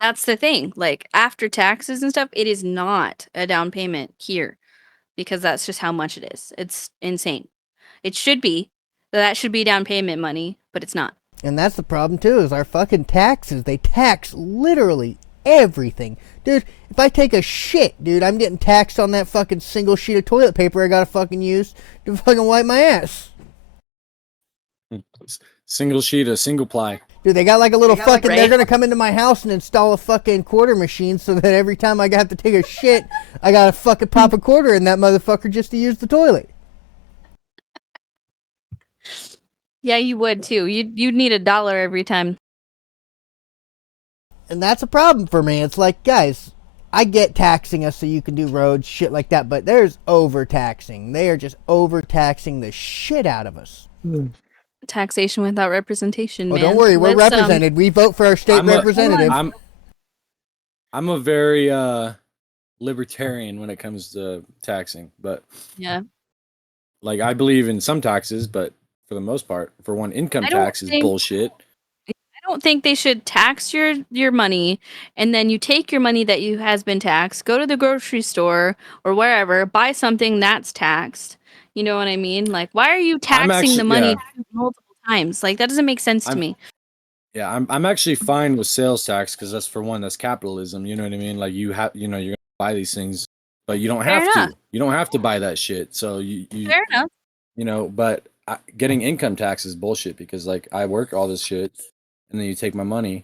That's the thing. Like after taxes and stuff, it is not a down payment here because that's just how much it is. It's insane. It should be. That should be down payment money, but it's not. And that's the problem too, is our fucking taxes. They tax literally everything. Dude, if I take a shit, dude, I'm getting taxed on that fucking single sheet of toilet paper I gotta fucking use to fucking wipe my ass. Single sheet, a single ply. Dude, they got like a little fucking, right? they're gonna come into my house and install a fucking quarter machine so that every time I have to take a shit, I gotta fucking pop a quarter in that motherfucker just to use the toilet. Yeah, you would too. You'd need $1 every time. And that's a problem for me. It's like, guys, I get taxing us so you can do roads, shit like that, but there's overtaxing. They are just overtaxing the shit out of us. Taxation without representation, Oh, man. don't worry, we're Let's, represented. We vote for our state representative. I'm a very libertarian when it comes to taxing, but yeah. like I believe in some taxes, but for the most part, for one, income tax is bullshit. I don't think they should tax your money and then you take your money that has been taxed, go to the grocery store or wherever, buy something that's taxed. You know what I mean? Like, why are you taxing the money multiple times? Like, that doesn't make sense to me. Yeah, I'm actually fine with sales tax because that's for one, that's capitalism. You know what I mean? Like you have, you're gonna buy these things, but you don't have to. You don't have to buy that shit. So you fair enough. But getting income tax is bullshit because like I work all this shit, and then you take my money,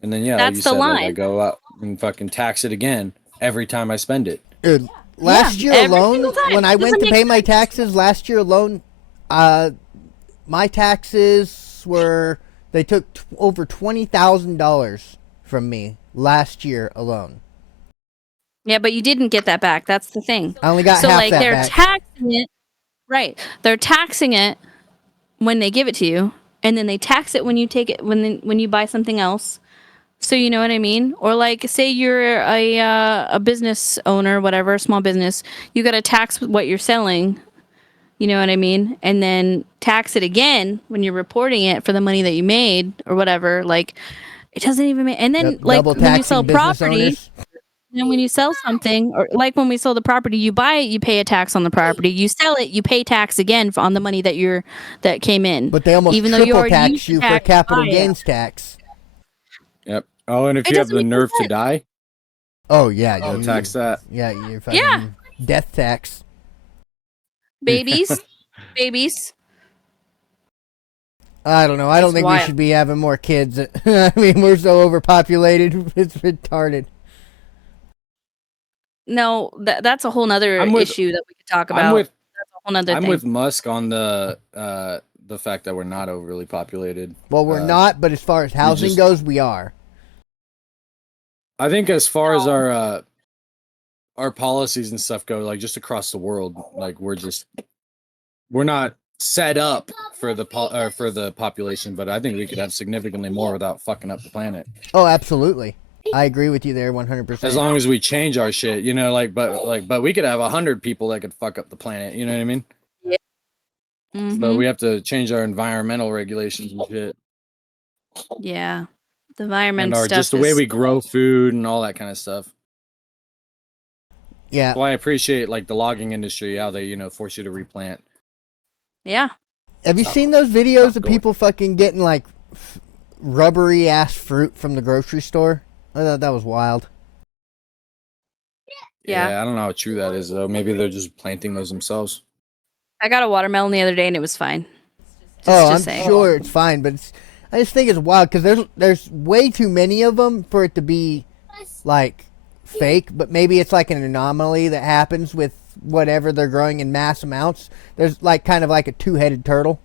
and then that's like you the said, line. like I go out and fucking tax it again every time I spend it. Dude, last year alone, when I went to pay my taxes, last year alone, my taxes were, they took over $20,000 from me last year alone. Yeah, but you didn't get that back. That's the thing. I only got so half like that they're back. taxing it, right? They're taxing it when they give it to you, and then they tax it when you take it when you buy something else. So you know what I mean? Or like, say you're a business owner, whatever, small business, you got to tax what you're selling. You know what I mean? And then tax it again when you're reporting it for the money that you made or whatever. Like, it doesn't even make. And then like when you sell property, and when you sell something, or like when we sold the property, you buy it, you pay a tax on the property. You sell it, you pay tax again on the money that came in. But they almost even triple though you tax you for capital gains tax. Yep. Oh, and if you have the nerve to die, oh yeah, they'll tax that. Yeah, you're fucking death tax. Babies. I don't know. I don't It's think we wild. should be having more kids. I mean, we're so overpopulated. It's retarded. No, that's a whole nother I'm with issue that we could talk I'm about. with That's a whole nother I'm thing. with Musk on the fact that we're not overly populated. Well, we're not, but as far as housing just- goes, we are. I think as far as our policies and stuff go, like just across the world, like we're not set up for the for the population, but I think we could have significantly more without fucking up the planet. Oh, absolutely. I agree with you there 100%. As long as we change our shit, you know, but we could have 100 people that could fuck up the planet, you know what I mean? Yeah. But Mhm. we have to change our environmental regulations and shit. Yeah. The environment And our stuff just the way is we grow food and all that kind of stuff. Yeah. Well, I appreciate like the logging industry, how they, you know, force you to replant. yeah. Have you Stop- seen those videos stop of going. people fucking getting like rubbery ass fruit from the grocery store? I thought that was wild. Yeah. I don't know how true that is though. Maybe they're just planting those themselves. I got a watermelon the other day and it was fine. Oh, I'm just saying. sure it's fine, but I just think it's wild because there's way too many of them for it to be like fake. But maybe it's like an anomaly that happens with whatever they're growing in mass amounts. There's like kind of like a two-headed turtle.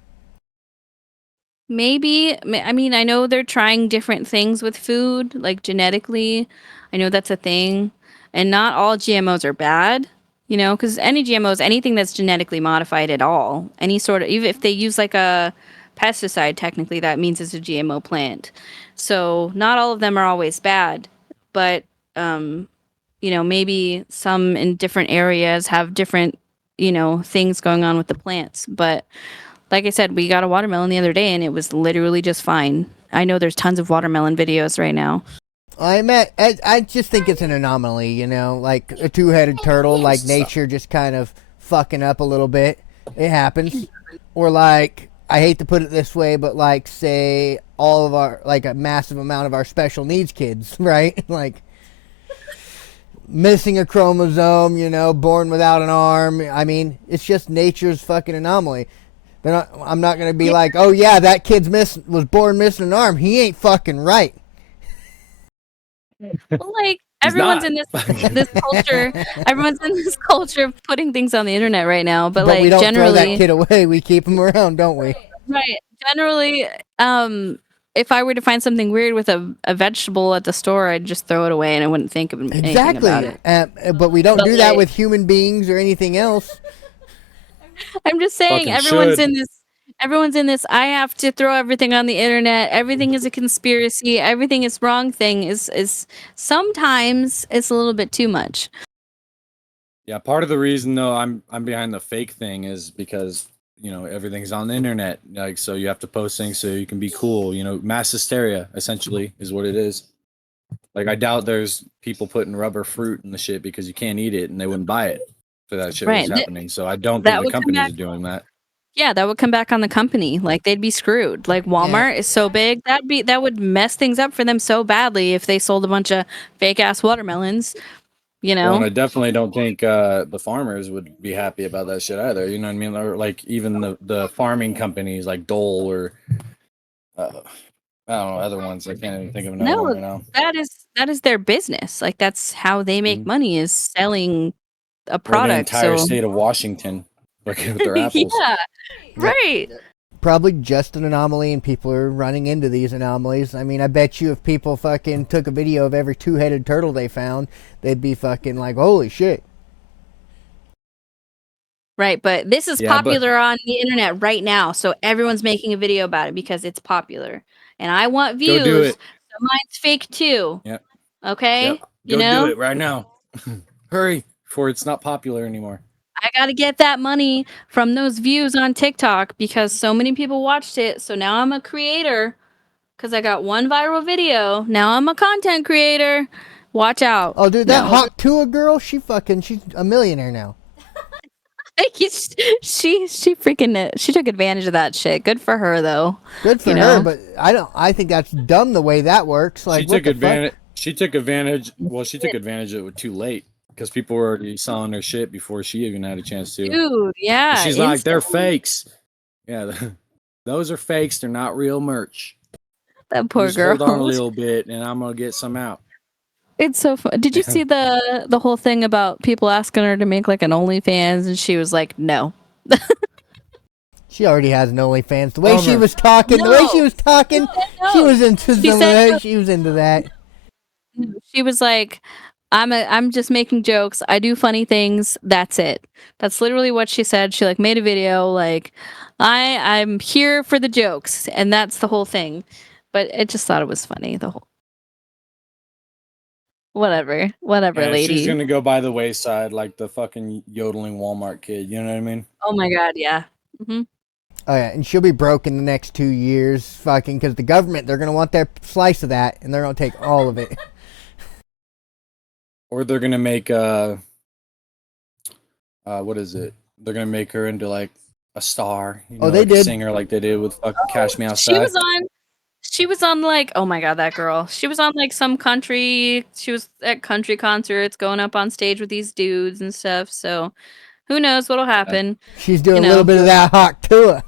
Maybe. I mean, I know they're trying different things with food, like genetically. I know that's a thing. And not all GMOs are bad, you know, because any GMOs, anything that's genetically modified at all, any sort of, even if they use like a pesticide, technically that means it's a GMO plant. So not all of them are always bad, but, you know, maybe some in different areas have different, you know, things going on with the plants. But like I said, we got a watermelon the other day and it was literally just fine. I know there's tons of watermelon videos right now. I just think it's an anomaly, you know, like a two-headed turtle, like nature just kind of fucking up a little bit. It happens. Or like, I hate to put it this way, but like, say, all of our, like a massive amount of our special needs kids, right? Like, missing a chromosome, you know, born without an arm. I mean, it's just nature's fucking anomaly. I'm not going to be like, oh yeah, that kid's was born missing an arm. He ain't fucking right. Well, like He's everyone's not. in this culture. Everyone's in this culture of putting things on the internet right now. But like we don't throw that generally, kid away. We keep him around, don't we? right? Generally, if I were to find something weird with a vegetable at the store, I'd just throw it away and I wouldn't think of anything about Exactly. it. But we don't But, do that like- with human beings or anything else. I'm just saying, Fucking everyone's should. in this. Everyone's in this. I have to throw everything on the internet. Everything is a conspiracy. Everything is wrong. Thing is sometimes it's a little bit too much. Yeah, part of the reason though I'm behind the fake thing is because, you know, everything's on the internet. Like, so you have to post things so you can be cool. You know, mass hysteria essentially is what it is. Like, I doubt there's people putting rubber fruit in the shit because you can't eat it and they wouldn't buy it for that shit Right. was happening. So I don't that think the would come companies back- are doing that. Yeah, that would come back on the company. Like they'd be screwed. Like Walmart is so big that would mess things up for them so badly if they sold a bunch of fake ass watermelons. You know, Well, and I definitely don't think the farmers would be happy about that shit either. You know what I mean? Or like even the farming companies like Dole or I don't know, other ones. I can't even think of another one right now. that is their business. Like that's how they make Mhm. money is selling a Or the product. entire So state of Washington, like with their apples. yeah, right. Probably just an anomaly, and people are running into these anomalies. I mean, I bet you if people fucking took a video of every two-headed turtle they found, they'd be fucking like, holy shit. Right, but this is Yeah, but- popular on the internet right now, so everyone's making a video about it because it's popular, and I want views. Go do it. So mine's fake too. Yep. Okay. Yep. You Go know, do it right now. Hurry, before it's not popular anymore. I got to get that money from those views on TikTok because so many people watched it. So now I'm a creator because I got one viral video. Now I'm a content creator. Watch out. Oh, dude, that No. Hawk Tua girl, she's a millionaire now. she freaking she took advantage of that shit. Good for her though. Good for You her, know? but I think that's dumb the way that works. Like, She what took the advantage. She took advantage. Well, she took advantage of it too late because people were already selling their shit before she even had a chance to. Dude, yeah. She's like, they're instantly. fakes. Yeah, those are fakes. They're not real merch. That poor Just girl. hold on a little bit, and I'm gonna get some out. It's so fun. Did you see the whole thing about people asking her to make like an OnlyFans, and she was like, no. She already has an OnlyFans. The way she Bummer. was talking, No. the way she was talking, No. she was into She some of said- that. She was into that. She was like, I'm just making jokes. I do funny things. That's it. That's literally what she said. She like made a video like, I'm here for the jokes, and that's the whole thing. But I just thought it was funny. The whole whatever, Yeah, lady. she's gonna go by the wayside like the fucking yodeling Walmart kid. You know what I mean? Oh my god, yeah. hmm Oh yeah, and she'll be broke in the next 2 years, fucking, because the government, they're gonna want their slice of that, and they're gonna take all of it. Or they're gonna make what is it? They're gonna make her into like a star. You know, Oh, they like a did. singer like they did with fucking Cash Me Outside. She was on like, oh my god, that girl. She was on like some country. She was at country concerts, going up on stage with these dudes and stuff. So, who knows what'll happen? She's doing You a little know. bit of that hot tour.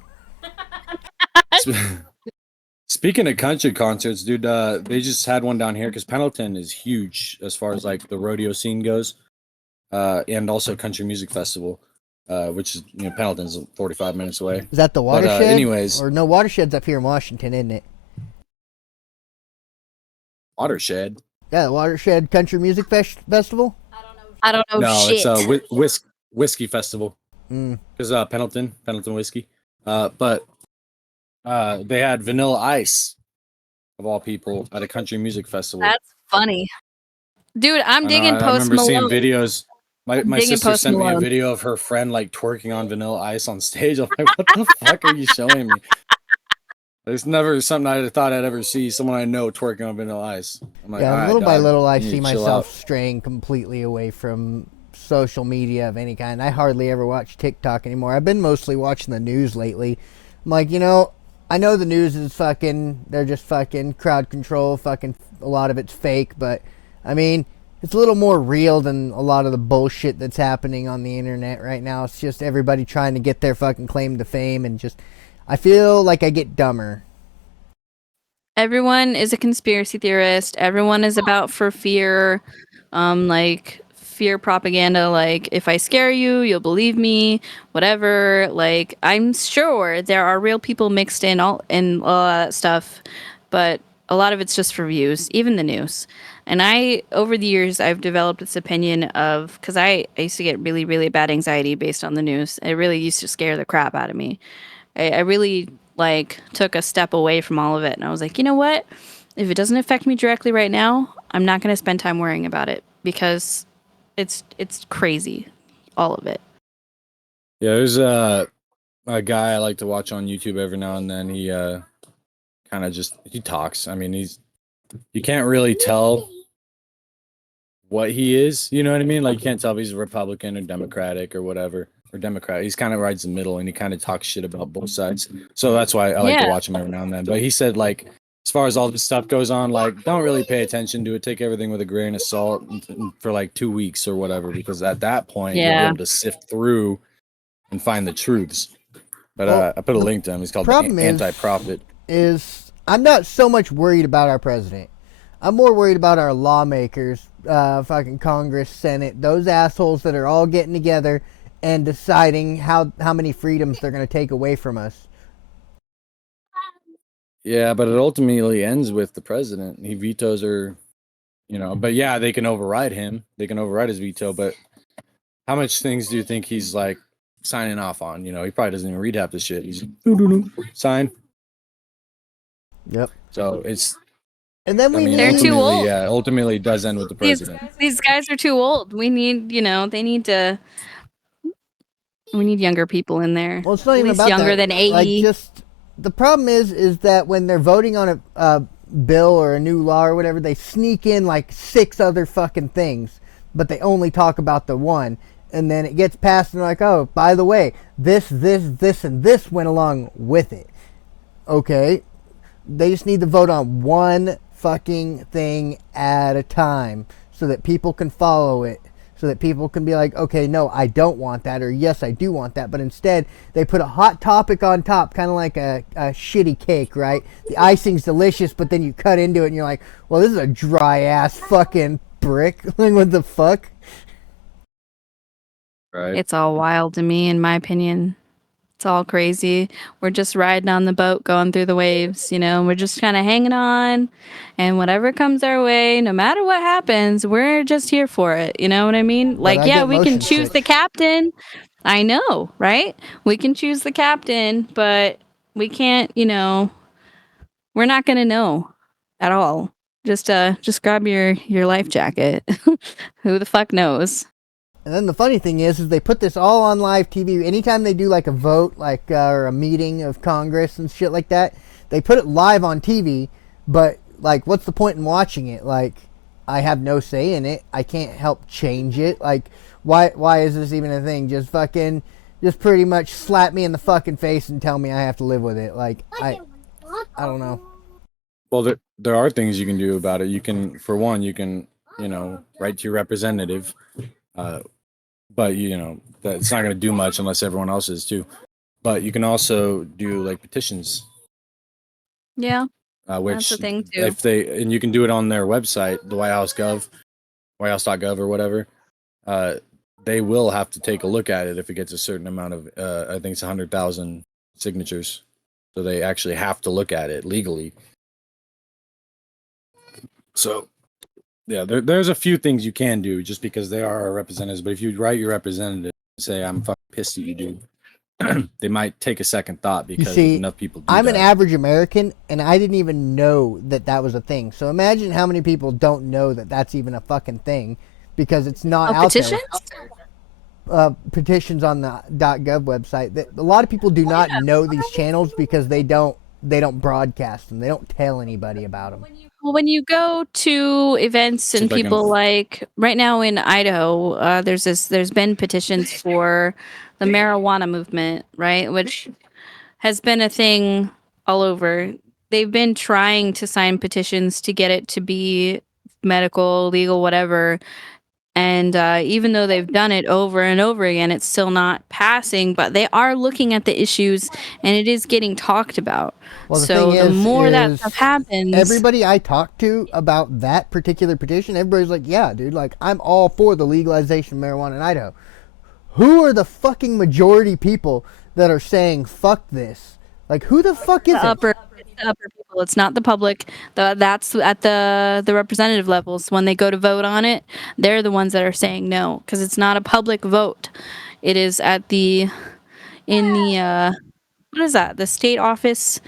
Speaking of country concerts, dude, they just had one down here because Pendleton is huge as far as like the rodeo scene goes, and also country music festival, which is Pendleton's 45 minutes away. Is that the watershed? anyways, Or no, watershed's up here in Washington, isn't it? Watershed. Yeah, the Watershed Country Music Festival. I don't know No, shit. it's a whiskey festival Mm. because Pendleton whiskey. But they had Vanilla Ice of all people at a country music festival. That's funny. Dude, I'm I digging know, I Post remember Malone. seeing videos. My digging sister Post sent me a Malone. video of her friend like twerking on Vanilla Ice on stage. I'm like, what the fuck are you showing me? There's never something I thought I'd ever see someone I know twerking on Vanilla Ice. I'm like, Yeah, all right, little by dog, little, I you need see to chill myself out. straying completely away from social media of any kind. I hardly ever watch TikTok anymore. I've been mostly watching the news lately. I'm like, I know the news is they're just fucking crowd control, fucking a lot of it's fake, but I mean, it's a little more real than a lot of the bullshit that's happening on the internet right now. It's just everybody trying to get their fucking claim to fame, and just, I feel like I get dumber. Everyone is a conspiracy theorist. Everyone is about for fear, like fear propaganda. Like if I scare you, you'll believe me. Whatever. Like I'm sure there are real people mixed in all that stuff, but a lot of it's just for views. Even the news. And over the years, I've developed this opinion of because I used to get really, really bad anxiety based on the news. It really used to scare the crap out of me. I really took a step away from all of it, and I was like, you know what? If it doesn't affect me directly right now, I'm not going to spend time worrying about it because it's crazy, all of it. Yeah, there's a guy I like to watch on YouTube every now and then. He kind of he talks. I mean, you can't really tell what he is. You know what I mean? Like you can't tell if he's a Republican or Democratic or whatever. Or Democrat. He's kind of rides the middle and he kind of talks shit about both sides. So that's why I like to watch him every now and then. But he said like as far as all this stuff goes on, like don't really pay attention to it. Take everything with a grain of salt for like 2 weeks or whatever, because at that point you'll be able to sift through and find the truths. But Well, I put a link to him. He's called problem the Anti-Prophet. is I'm not so much worried about our president. I'm more worried about our lawmakers, fucking Congress, Senate, those assholes that are all getting together and deciding how many freedoms they're going to take away from us. Yeah, but it ultimately ends with the president. He vetoes her, but yeah, they can override him. They can override his veto, but how much things do you think he's like signing off on? He probably doesn't even read half the shit. He's sign. Yep. So it's And then They're too old. Yeah, ultimately it does end with the president. These guys are too old. We need, we need younger people in there. Well, it's not At even least about younger that. than 80. Like, just the problem is that when they're voting on a bill or a new law or whatever, they sneak in like 6 other fucking things, but they only talk about the one. And then it gets passed and they're like, oh, by the way, this, and this went along with it. Okay? They just need to vote on one fucking thing at a time so that people can follow it. so that people can be like, okay, no, I don't want that, or yes, I do want that. But instead, they put a hot topic on top, kind of like a shitty cake, right? The icing's delicious, but then you cut into it and you're like, well, this is a dry ass fucking brick. Like, what the fuck? Right. It's all wild to me, in my opinion. It's all crazy. We're just riding on the boat, going through the waves, we're just kind of hanging on. And whatever comes our way, no matter what happens, we're just here for it. You know what I mean? But I Yeah, get we can motion choose sick. the captain. I know, right? We can choose the captain, but we can't, we're not going to know at all. Just grab your life jacket. Who the fuck knows? And then the funny thing is they put this all on live TV. Anytime they do like a vote, or a meeting of Congress and shit like that, they put it live on TV. But like, what's the point in watching it? Like, I have no say in it. I can't help change it. Like, why is this even a thing? Just pretty much slap me in the fucking face and tell me I have to live with it. Like, I don't know. Well, there are things you can do about it. You can, for one, write to your representative. But that's not going to do much unless everyone else is too. But you can also do like petitions. Yeah, which that's the thing too. and you can do it on their website, the whitehouse.gov or whatever. They will have to take a look at it if it gets a certain amount of, I think it's 100,000 signatures. So they actually have to look at it legally. So, yeah, there's a few things you can do just because they are our representatives. But if you write your representative and say, I'm fucking pissed at you, dude, they might take a second thought because enough people do I'm that. an average American, and I didn't even know that was a thing. So imagine how many people don't know that that's even a fucking thing because it's not out petitions? there. Petitions on the .gov website. That a lot of people do not know these channels because they don't broadcast them. They don't tell anybody about them. Well, when you go to events and people like right now in Idaho, there's been petitions for the marijuana movement, right? Which has been a thing all over. They've been trying to sign petitions to get it to be medical, legal, whatever. And even though they've done it over and over again, it's still not passing. But they are looking at the issues, and it is getting talked about. Well, the more that stuff happens, everybody I talk to about that particular petition, everybody's like, "Yeah, dude, like I'm all for the legalization of marijuana in Idaho." Who are the fucking majority people that are saying "fuck this"? Like, who the fuck is it? The upper people. It's not the public. That's at the representative levels. When they go to vote on it, they're the ones that are saying no because it's not a public vote. It is at the what is that? The state office.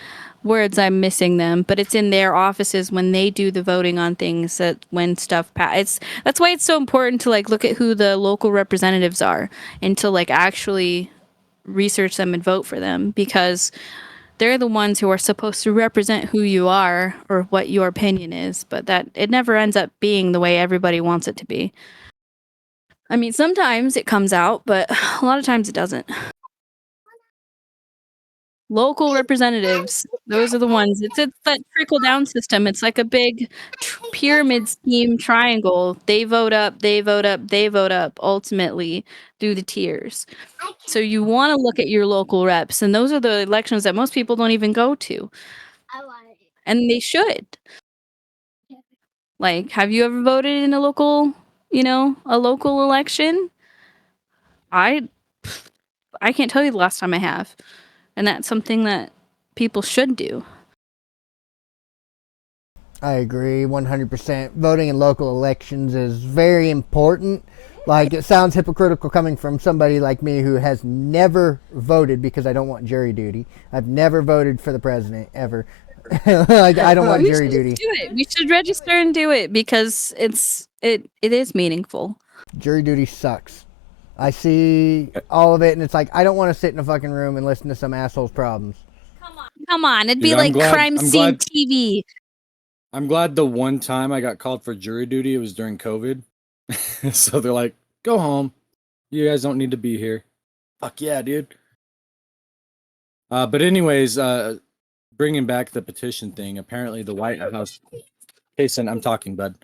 Words, I'm missing them, but it's in their offices when they do the voting on things. That when stuff that's why it's so important to like look at who the local representatives are and to like actually research them and vote for them because they're the ones who are supposed to represent who you are or what your opinion is, but that it never ends up being the way everybody wants it to be. I mean, sometimes it comes out, but a lot of times it doesn't. Local representatives, those are the ones. It's that trickle down system. It's like a big pyramid scheme triangle. They vote up, they vote up, they vote up ultimately through the tiers. So you want to look at your local reps, and those are the elections that most people don't even go to. And they should. Like, have you ever voted in a local election? I can't tell you the last time I have. And that's something that people should do. I agree 100%. Voting in local elections is very important. Like, it sounds hypocritical coming from somebody like me who has never voted because I don't want jury duty. I've never voted for the president ever. Like, I don't want jury duty. Do it. We should register and do it because it is meaningful. Jury duty sucks. I see all of it, and it's like I don't want to sit in a fucking room and listen to some asshole's problems. Come on, it'd be like crime scene TV. I'm glad the one time I got called for jury duty, it was during COVID. So they're like, go home. You guys don't need to be here. Fuck yeah, dude. But anyways, bringing back the petition thing, apparently the White House... Jason, I'm talking, bud.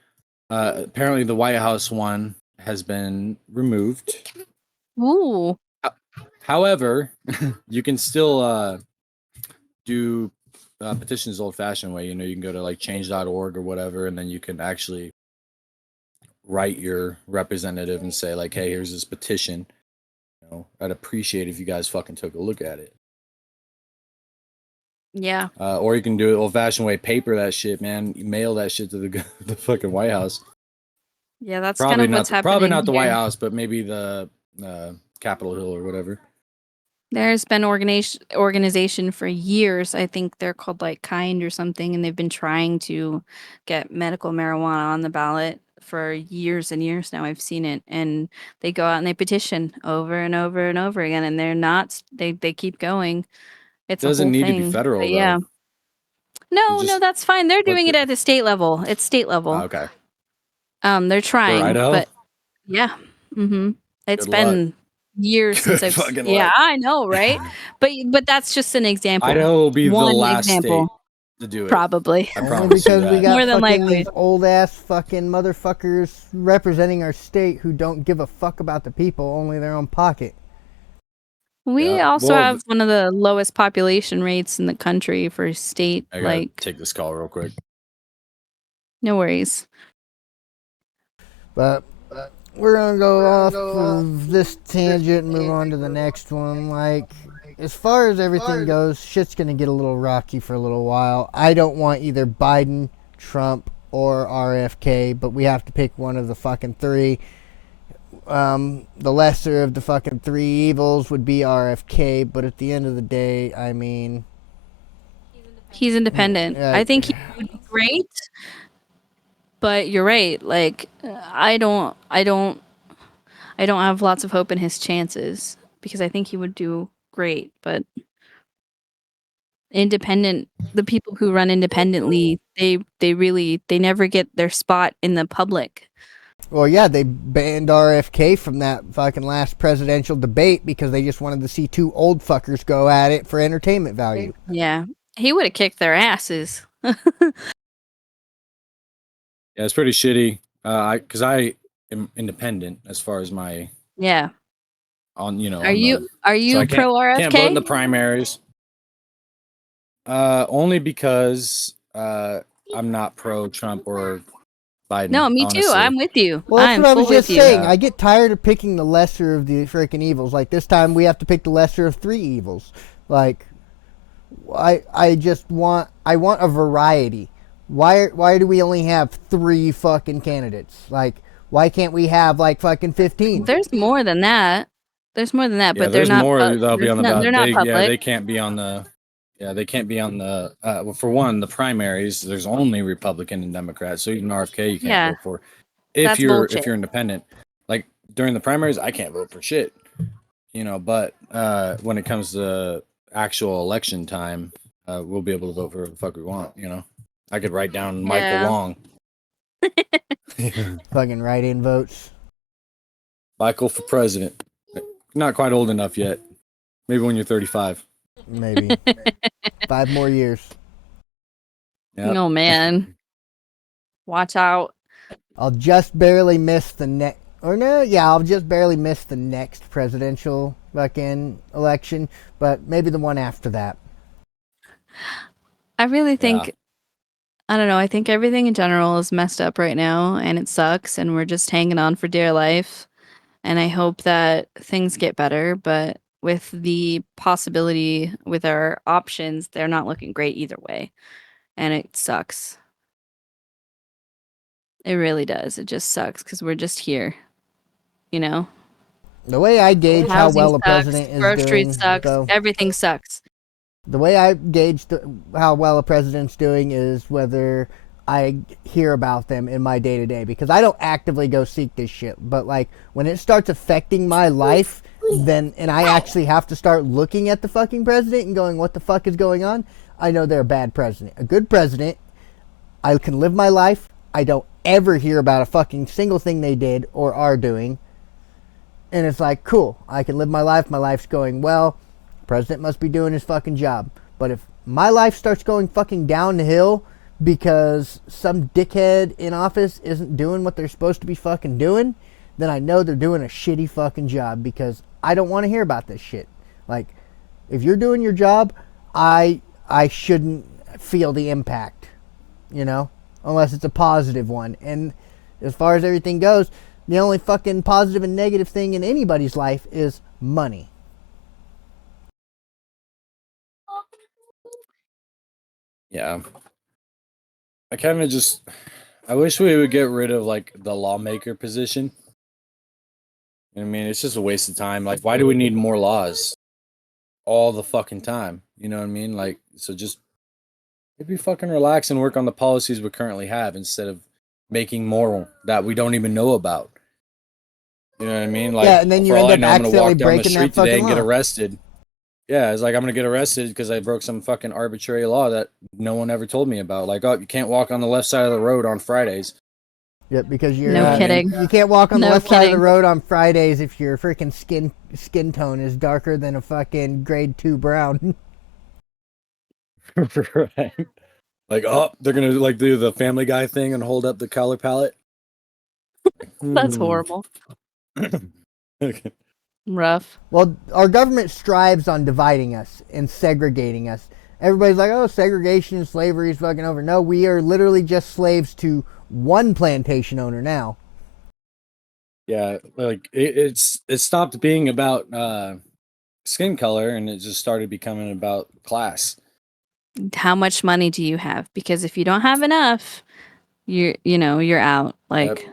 Apparently the White House one has been removed. Ooh. However, you can still do petitions the old-fashioned way. You know, you can go to like change.org or whatever, and then you can actually write your representative and say like, "Hey, here's this petition. You know, I'd appreciate if you guys fucking took a look at it." Yeah. Or you can do it old-fashioned way, paper that shit, man. You mail that shit to the fucking White House. Yeah, that's Probably kind of not. what's happening. Probably not the White here. House, but maybe the Capitol Hill or whatever. There's been organization for years. I think they're called like Kind or something, and they've been trying to get medical marijuana on the ballot for years and years now. I've seen it, and they go out and they petition over and over and over again, and they're not. They keep going. It's a Doesn't whole need to be thing. federal But yeah, though. no, Just that's fine. They're let doing it the- at the state level. It's state level. okay. They're For trying, Idaho? but yeah. It's Good luck. been years since Good I've fucking yeah, luck. I know, right? But that's just an example. Idaho will be the One last example. state to do it. Probably. I Only promise you because we that. got More than fucking likely. these old ass fucking motherfuckers representing our state who don't give a fuck about the people, only their own pocket. We Yeah. also Well, have one of the lowest population rates in the country for a state. I gotta Like, take this call real quick. no worries. But we're gonna go off of this tangent and move on to the next one. Like, as far as everything goes, shit's gonna get a little rocky for a little while. I don't want either Biden, Trump, or RFK, but we have to pick one of the fucking three. The lesser of the fucking three evils would be RFK, but at the end of the day, I mean, He's independent. I think he would be great. But you're right. Like, I don't have lots of hope in his chances because I think he would do great. But independent, the people who run independently, they never get their spot in the public. well, yeah, they banned RFK from that fucking last presidential debate because they just wanted to see two old fuckers go at it for entertainment value. Yeah, he would have kicked their asses. Yeah, it's pretty shitty. Because I am independent as far as my Yeah. Are Are you you I pro can't vote in the RFK? primaries. Only because I'm not pro Trump or Biden. No, me honestly. too. I'm with you. Well, that's I'm what I was full just with you. saying. Yeah. I get tired of picking the lesser of the freaking evils. Like, this time we have to pick the lesser of three evils. Like, I want a variety. Why do we only have three fucking candidates? Like, why can't we have like fucking 15? There's more than that. There's more than that, Yeah, but they're there's not. more that'll be on the ballot. They're not public. They can't be on the. Yeah, they can't be on the. Well, for one, the primaries. There's only Republican and Democrat, so even RFK you can't Yeah. vote for. If That's you're bullshit. independent, like during the primaries, I can't vote for shit. But when it comes to actual election time, we'll be able to vote for who the fuck we want. I could write down Michael Yeah. Long. Fucking write-in votes. Michael for president. Not quite old enough yet. Maybe when you're 35. Maybe 5 more years. Yep. Oh man. Watch out. I'll just barely miss the next. Or no, yeah, I'll just barely miss the next presidential fucking election, but maybe the one after that. I really think Yeah. I don't know, I think everything in general is messed up right now and it sucks and we're just hanging on for dear life. And I hope that things get better, but with the possibility with our options, they're not looking great either way. And it sucks. It really does. It just sucks because we're just here. The way I gauge how Housing well a sucks, president is groceries doing, sucks, though, everything sucks. the way I gauge how well a president's doing is whether I hear about them in my day to day, because I don't actively go seek this shit. But like when it starts affecting my life, and I actually have to start looking at the fucking president and going, what the fuck is going on? I know they're a bad president. A good president, I can live my life. I don't ever hear about a fucking single thing they did or are doing. And it's like, cool, I can live my life. My life's going well. President must be doing his fucking job. But if my life starts going fucking down the hill because some dickhead in office isn't doing what they're supposed to be fucking doing, then I know they're doing a shitty fucking job, because I don't want to hear about this shit. Like, if you're doing your job, I shouldn't feel the impact, you know, unless it's a positive one. And as far as everything goes, the only fucking positive and negative thing in anybody's life is money. Yeah. I wish we would get rid of like the lawmaker position. I mean, it's just a waste of time. Like, why do we need more laws all the fucking time? You know what I mean? Like, so just maybe fucking relax and work on the policies we currently have instead of making more that we don't even know about. You know what I mean? Like, Yeah, and then you for all end I up know, I'm gonna accidentally walk down the breaking that street today fucking and get law. arrested. Yeah, it's like I'm gonna get arrested because I broke some fucking arbitrary law that no one ever told me about. Like, oh, you can't walk on the left side of the road on Fridays. Yep, because you're No kidding. you can't walk on the No left side of the kidding. road on Fridays if your freaking skin tone is darker than a fucking grade 2 brown. Right? Like, oh, they're gonna like do the Family Guy thing and hold up the color palette. That's horrible. Okay. Rough. Well, our government strives on dividing us and segregating us. Everybody's like, oh, segregation and slavery is fucking over. No, we are literally just slaves to one plantation owner now. Yeah, like it stopped being about skin color and it just started becoming about class. How much money do you have? Because if you don't have enough, you're out. Like,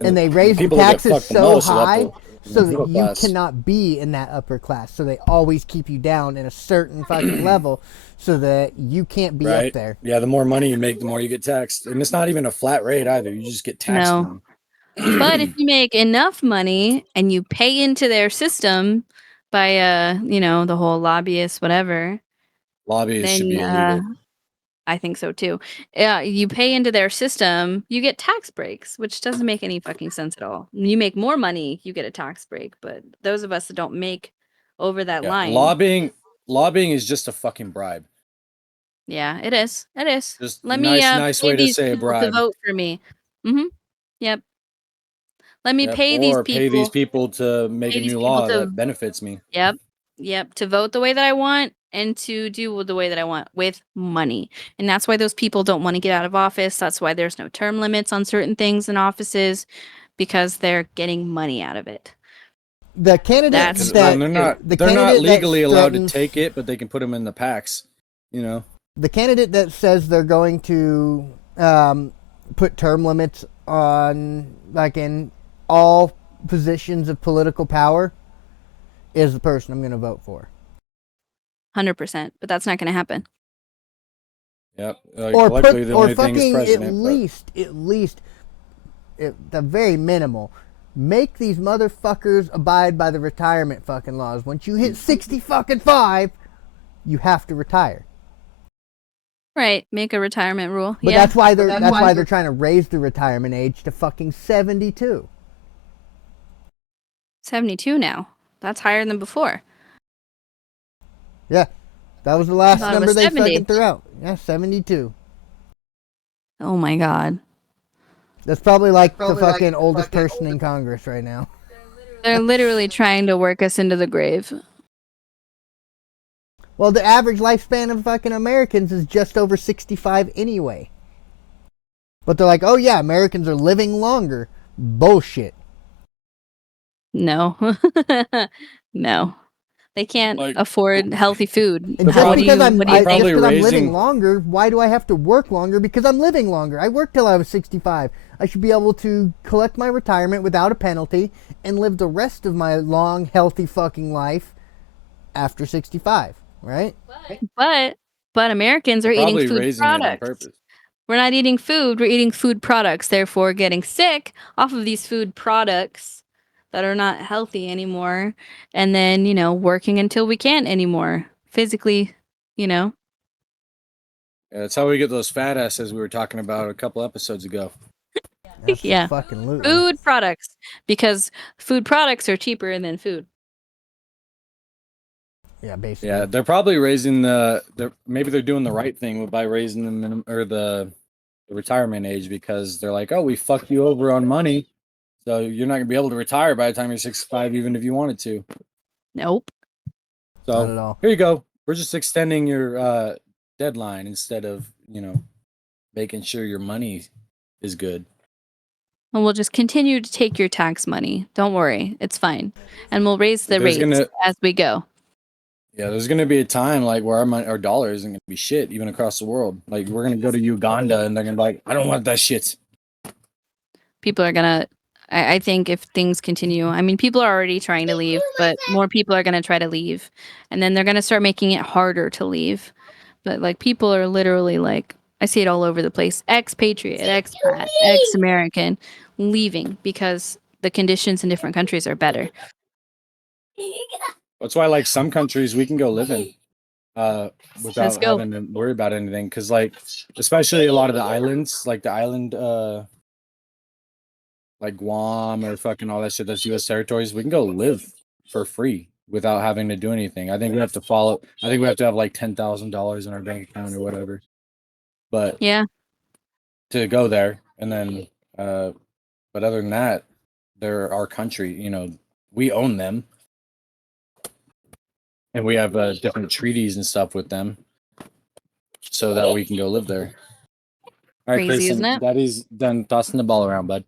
And they raise the people that get taxes fucked the so most are high the so that middle you class. cannot be in that upper class. So they always keep you down in a certain fucking level so that you can't be Right? up there. Yeah, the more money you make, the more you get taxed, and it's not even a flat rate either. You just get taxed no. more. But if you make enough money and you pay into their system by the whole lobbyist whatever, Lobbyists should then be illegal. I think so too. You pay into their system, you get tax breaks, which doesn't make any fucking sense at all. You make more money, you get a tax break, but those of us that don't make over that Yeah, line, lobbying is just a fucking bribe. yeah, it is. It is. Just Let me nice pay way to these say a people to bribe. vote for me. Mhm. Yep. Let me Yep. pay these Or pay these people. people to make Pay a these new people law to that benefits me. Yep. Yep. To vote the way that I want and to do the way that I want with money. And that's why those people don't want to get out of office. That's why there's no term limits on certain things in offices, because they're getting money out of it. The candidate That's that they're not legally allowed to take it, but they can put them in the packs. You know. The candidate that says they're going to put term limits on, like, in all positions of political power is the person I'm going to vote for. 100%. But that's not going to happen. Yep. Or luckily, put, the or only thing is fucking president. at least, at the very minimal, make these motherfuckers abide by the retirement fucking laws. Once you hit 60 fucking 5, you have to retire. Right. Make a retirement rule. But yeah. that's why they're trying to raise the retirement age to fucking 72. 72 now. That's higher than before. Yeah, that was the last thought it number was they 70. fucking threw out. Yeah, 72. Oh my God. That's probably like the fucking oldest person in Congress right now. They're literally trying to work us into the grave. Well, the average lifespan of fucking Americans is just over 65 anyway. But they're like, oh yeah, Americans are living longer. Bullshit. No. No. They can't Like- afford healthy food. And They're just because I'm probably living raising- longer, why do I have to work longer? Because I'm living longer. I worked till I was 65. I should be able to collect my retirement without a penalty and live the rest of my long, healthy fucking life after 65, right? But Americans are eating Probably food raising it on products. purpose. We're not eating food, we're eating food products, therefore getting sick off of these food products that are not healthy anymore, and then, working until we can't anymore. Physically, Yeah, that's how we get those fat asses we were talking about a couple episodes ago. Yeah. Fucking loot. Food products, because food products are cheaper than food. Yeah, basically. Yeah, they're probably raising maybe they're doing the right thing by raising the minimum or the retirement age because they're like, oh, we fucked you over on money, So you're not gonna be able to retire by the time you're 65, even if you wanted to. Nope. Not at So all. here you go. We're just extending your deadline instead of making sure your money is good. And we'll just continue to take your tax money. Don't worry, it's fine, and we'll raise the There's rates gonna as we go. there's gonna be a time like where our dollar isn't gonna be shit even across the world. Like we're gonna go to Uganda and they're gonna be like, I don't want that shit. People are gonna. I think if things continue, I mean, people are already trying to leave, but more people are gonna try to leave, and then they're gonna start making it harder to leave. But like, people are literally like, I see it all over the place: expatriate, expat, ex-American, leaving because the conditions in different countries are better. That's why like some countries we can go live in Let's without go. having to worry about anything. Cause like especially a lot of the islands, like the island like Guam or fucking all that shit that's US territories, we can go live for free without having to do anything. I think we have to have like $10,000 in our bank account or whatever. But Yeah, to go there and then but other than that, they're our country, we own them and we have different treaties and stuff with them so that we can go live there. All right, crazy, isn't Kristen, it? Daddy's done tossing the ball around, bud.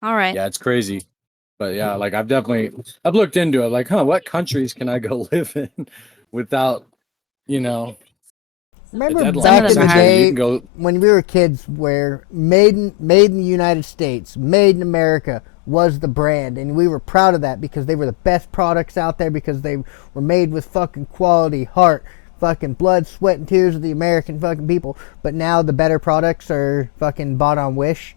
All right. Yeah, it's crazy. But yeah, like I've looked into it, like, what countries can I go live in without, a Remember deadline? Some of back them in are the hard. Essentially, you day can go. when we were kids, where made in the United States, made in America was the brand, and we were proud of that because they were the best products out there because they were made with fucking quality, heart, fucking blood, sweat, and tears of the American fucking people. But now the better products are fucking bought on Wish.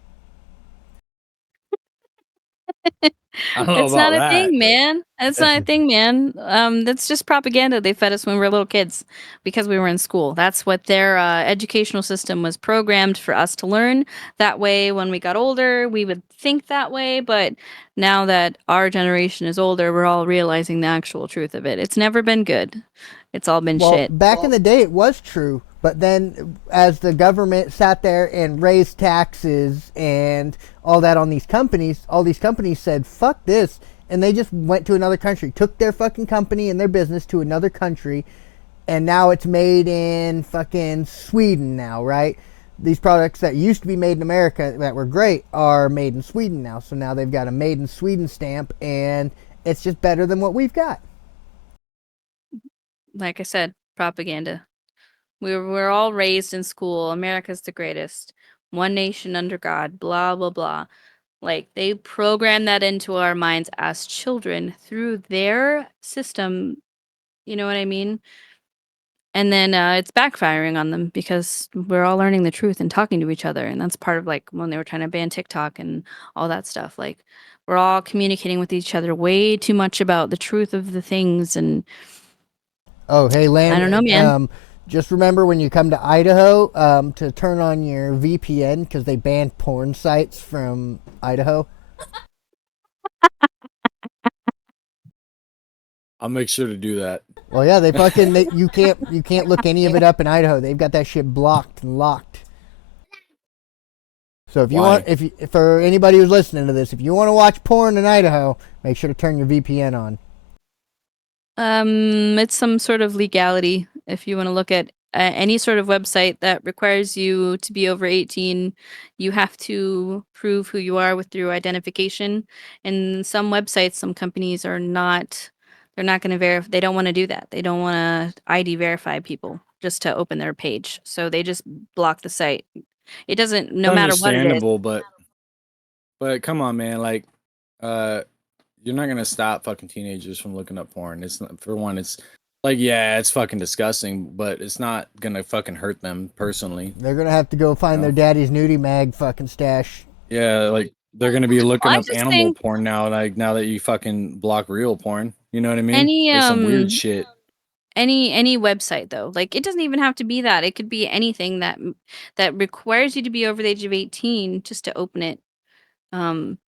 I don't know It's about not a that, thing, but man. It's not a thing, man. That's just propaganda they fed us when we were little kids because we were in school. That's what their educational system was programmed for us to learn. That way, when we got older, we would think that way. But now that our generation is older, we're all realizing the actual truth of it. It's never been good. It's all been Well, shit. back in the day, it was true, but then as the government sat there and raised taxes and all that on these companies, all these companies said, fuck this, and they just went to another country, took their fucking company and their business to another country, and now it's made in fucking Sweden now, right? These products that used to be made in America that were great are made in Sweden now, so now they've got a made in Sweden stamp, and it's just better than what we've got. Like I said, propaganda. We're all raised in school. America's the greatest. One nation under God. Blah blah blah. Like they program that into our minds as children through their system. You know what I mean? And then it's backfiring on them because we're all learning the truth and talking to each other. And that's part of like when they were trying to ban TikTok and all that stuff. Like we're all communicating with each other way too much about the truth of the things. And Oh, hey, I don't know, Land. man. Just remember when you come to Idaho to turn on your VPN because they banned porn sites from Idaho. I'll make sure to do that. Well, yeah, you can't look any of it up in Idaho. They've got that shit blocked and locked. So if you Why? for anybody who's listening to this, if you want to watch porn in Idaho, make sure to turn your VPN on. It's some sort of legality. If you want to look at any sort of website that requires you to be over 18, you have to prove who you are with your identification. And some websites, some companies are not, they're not going to verify, they don't want to do that. They don't want to ID verify people just to open their page. So they just block the site. It doesn't, no matter what it is. Understandable, but come on, man. Like, you're not gonna stop fucking teenagers from looking up porn. It's not, for one, it's like, yeah, it's fucking disgusting, but it's not gonna fucking hurt them personally. They're gonna have to go find No. their daddy's nudie mag fucking stash. Yeah, like they're gonna be looking I up just animal think porn now. Like now that you fucking block real porn, you know what I mean? any There's some weird shit. any website though, like it doesn't even have to be that. It could be anything that requires you to be over the age of 18 just to open it. um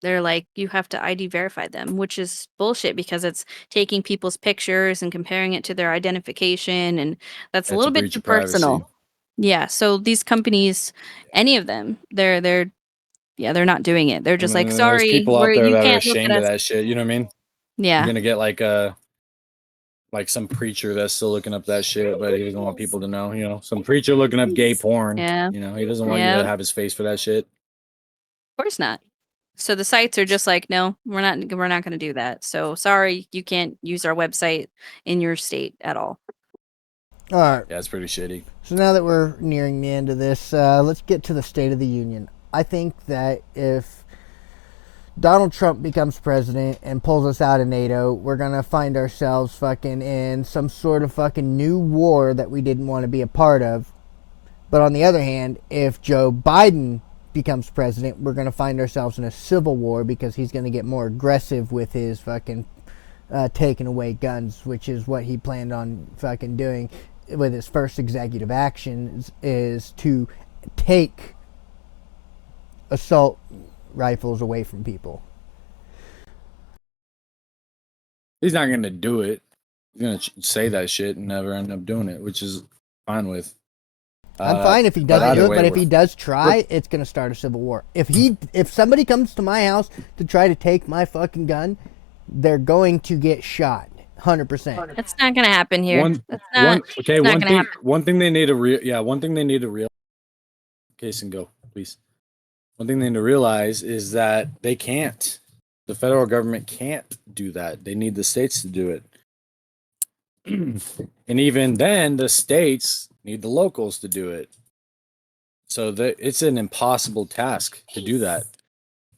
they're like, you have to ID verify them, which is bullshit because it's taking people's pictures and comparing it to their identification, and that's a It's a little bit breach too of privacy. personal. Yeah, so these companies, any of them, they're yeah, they're not doing it. They're just like, There's sorry, people out there you that are can't look at ashamed of us. that shit. You know what I mean? Yeah. You're gonna get like some preacher that's still looking up that shit, but he doesn't want people to know. You know, some preacher looking up gay porn. Yeah. You know, he doesn't want you Yeah. to have his face for that shit. Of course not. So the sites are just like, no, we're not going to do that. So sorry, you can't use our website in your state at all. All right. Yeah, it's pretty shitty. So now that we're nearing the end of this, let's get to the State of the Union. I think that if Donald Trump becomes president and pulls us out of NATO, we're going to find ourselves fucking in some sort of fucking new war that we didn't want to be a part of. But on the other hand, if Joe Biden becomes president, we're going to find ourselves in a civil war because he's going to get more aggressive with his fucking taking away guns, which is what he planned on fucking doing with his first executive action is to take assault rifles away from people. He's not gonna do it. He's gonna say that shit and never end up doing it, which is fine with. I'm fine if he doesn't either do it, way, but if he does try, it's going to start a civil war. If somebody comes to my house to try to take my fucking gun, they're going to get shot. 100%. That's not going to happen here. One gonna thing. happen. One thing they need to real. Case and go, please. One thing they need to realize is that they can't. The federal government can't do that. They need the states to do it. And even then, the states need the locals to do it. So it's an impossible task to do that.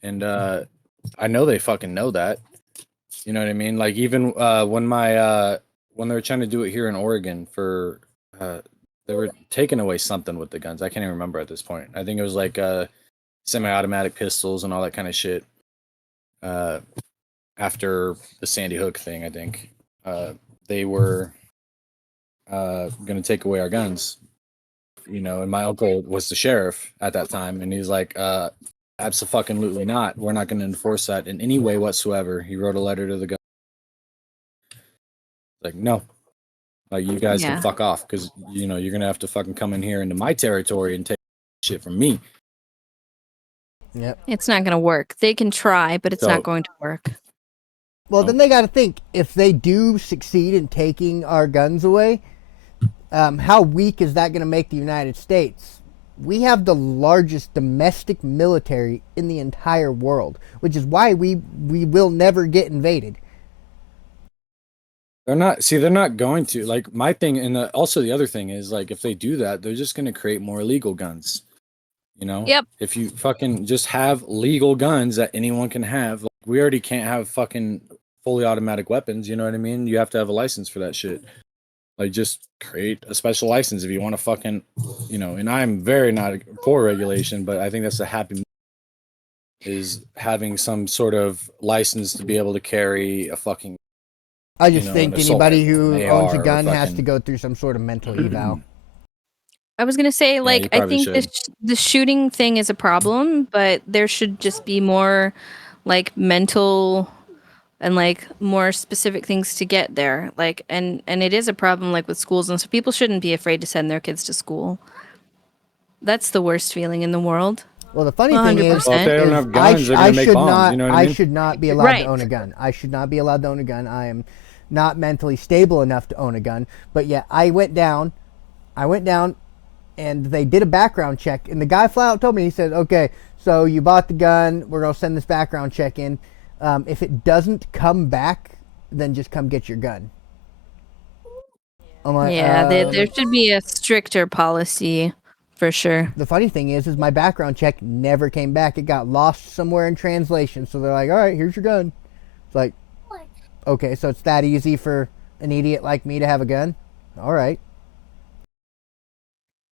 And I know they fucking know that. You know what I mean? Like even when they were trying to do it here in Oregon for they were taking away something with the guns. I can't even remember at this point. I think it was like semi-automatic pistols and all that kind of shit. After the Sandy Hook thing, I think they were going to take away our guns. You know, and my uncle was the sheriff at that time, and he's like, absolutely not. We're not going to enforce that in any way whatsoever. He wrote a letter to the government. Like, no. Like, you guys can fuck off, because, you know, you're going to have to fucking come in here into my territory and take shit from me. Yep. It's not going to work. They can try, but it's not going to work. Well, then they got to think, if they do succeed in taking our guns away, how weak is that going to make the United States? We have the largest domestic military in the entire world, which is why we will never get invaded. They're not going to. Like, my thing, and also the other thing is, like, if they do that, they're just going to create more illegal guns. You know? Yep. If you fucking just have legal guns that anyone can have, like, we already can't have fucking fully automatic weapons, you know what I mean? You have to have a license for that shit. Like, just create a special license if you want to fucking, you know, and I'm very not for regulation, but I think that's a happy is having some sort of license to be able to carry a fucking. I just think anybody who owns a gun has fucking to go through some sort of mental eval. I was going to say, like, I think should. the shooting thing is a problem, but there should just be more, like, mental and, like, more specific things to get there. Like, and it is a problem, like, with schools, and so people shouldn't be afraid to send their kids to school. That's the worst feeling in the world. Well, the funny thing is, well, if they don't have guns, they're gonna make bombs, you know what I mean? I should not be allowed to own a gun. I should not be allowed to own a gun. I am not mentally stable enough to own a gun. But yeah, I went down, and they did a background check, and the guy flat out told me, he said, okay, so you bought the gun, we're going to send this background check in. If it doesn't come back, then just come get your gun. I'm like, there should be a stricter policy for sure. The funny thing is my background check never came back. It got lost somewhere in translation. So they're like, all right, here's your gun. It's like, okay, so it's that easy for an idiot like me to have a gun? All right.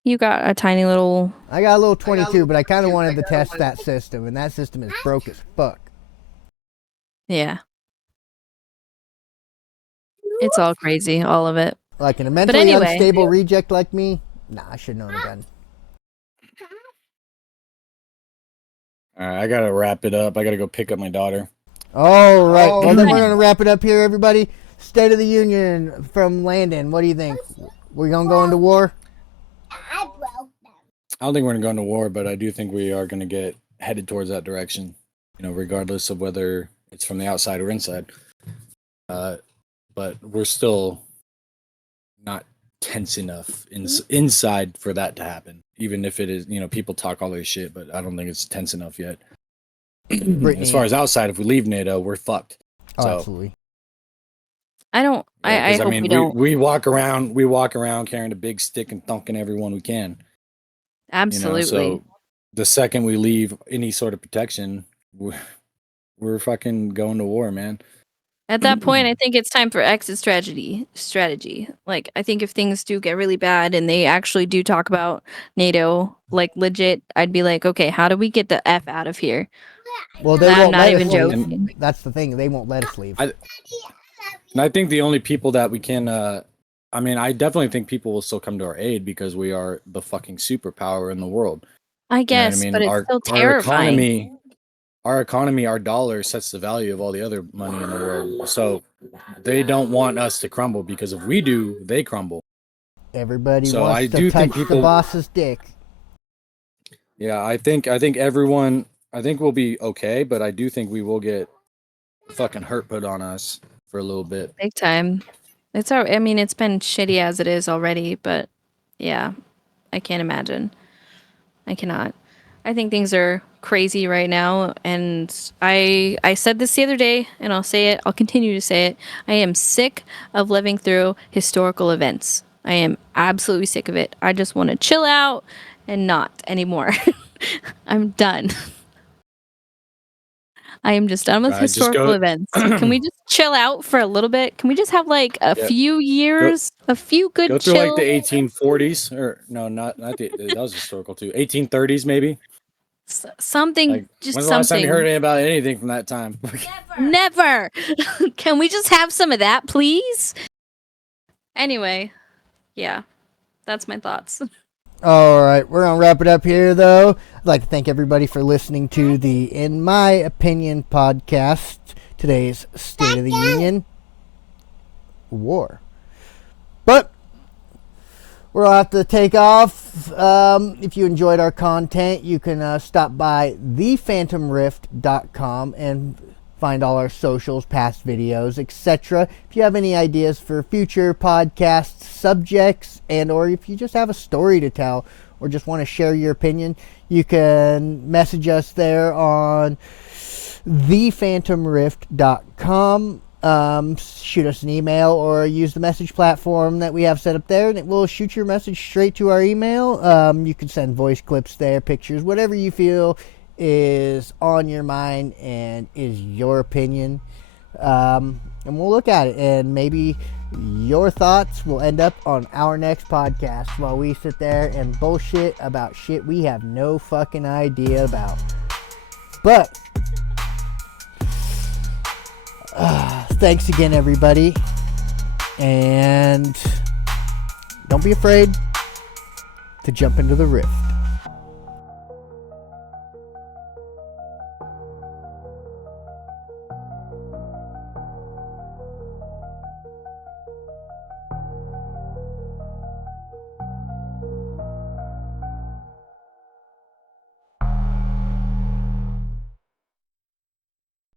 You got a tiny little... I got a little 22, but I kind of wanted to test that system, and that system is broke as fuck. Yeah. It's all crazy, all of it. Like, in a mentally unstable reject like me, nah, I shouldn't own a gun. All right, I got to wrap it up. I got to go pick up my daughter. All right. Well, then we're going to wrap it up here, everybody. State of the Union from Landon. What do you think? We're going to go into war? I don't think we're going to go into war, but I do think we are going to get headed towards that direction. Regardless of whether it's from the outside or inside. But we're still not tense enough inside for that to happen. Even if it is, people talk all their shit, but I don't think it's tense enough yet. As far as outside, if we leave NATO, we're fucked. Oh, so, absolutely. I don't. I hope we don't. We walk around carrying a big stick and thunking everyone we can. Absolutely. So the second we leave any sort of protection, we're fucking going to war, man. At that point, I think it's time for exit strategy. Like, I think if things do get really bad and they actually do talk about NATO, like legit, I'd be like, okay, how do we get the F out of here? Well, they I'm won't not let even us joking. leave. That's the thing. They won't let us leave. And I think the only people that we can, I definitely think people will still come to our aid because we are the fucking superpower in the world. I guess, but it's still terrifying. Our economy, our dollar sets the value of all the other money in the world. So they don't want us to crumble because if we do, they crumble. Everybody wants to touch the boss's dick. Yeah, I think everyone, we'll be okay, but I do think we will get fucking hurt put on us for a little bit. Big time. It's been shitty as it is already, but yeah, I can't imagine. I cannot. I think things are crazy right now, and I said this the other day, and I'll say it. I'll continue to say it. I am sick of living through historical events. I am absolutely sick of it. I just want to chill out and not anymore. I'm done. I am just done with historical events. Can we just chill out for a little bit? Can we just have like a few years, a few good go through chill? like the 1840s, or no, not the, that was historical too. 1830s maybe. Something, like, just when's something. The last time you heard about anything from that time? Never. Can we just have some of that, please? Anyway, yeah, that's my thoughts. All right, we're going to wrap it up here, though. I'd like to thank everybody for listening to the In My Opinion podcast, today's State of the Union War. But we'll have to take off. If you enjoyed our content, you can stop by thephantomrift.com and find all our socials, past videos, etc. If you have any ideas for future podcast subjects, and or if you just have a story to tell or just want to share your opinion, you can message us there on thephantomrift.com. Shoot us an email or use the message platform that we have set up there, and it will shoot your message straight to our email. You can send voice clips there, pictures, whatever you feel is on your mind and is your opinion, and we'll look at it, and maybe your thoughts will end up on our next podcast while we sit there and bullshit about shit we have no fucking idea about. But thanks again, everybody, and don't be afraid to jump into the rift.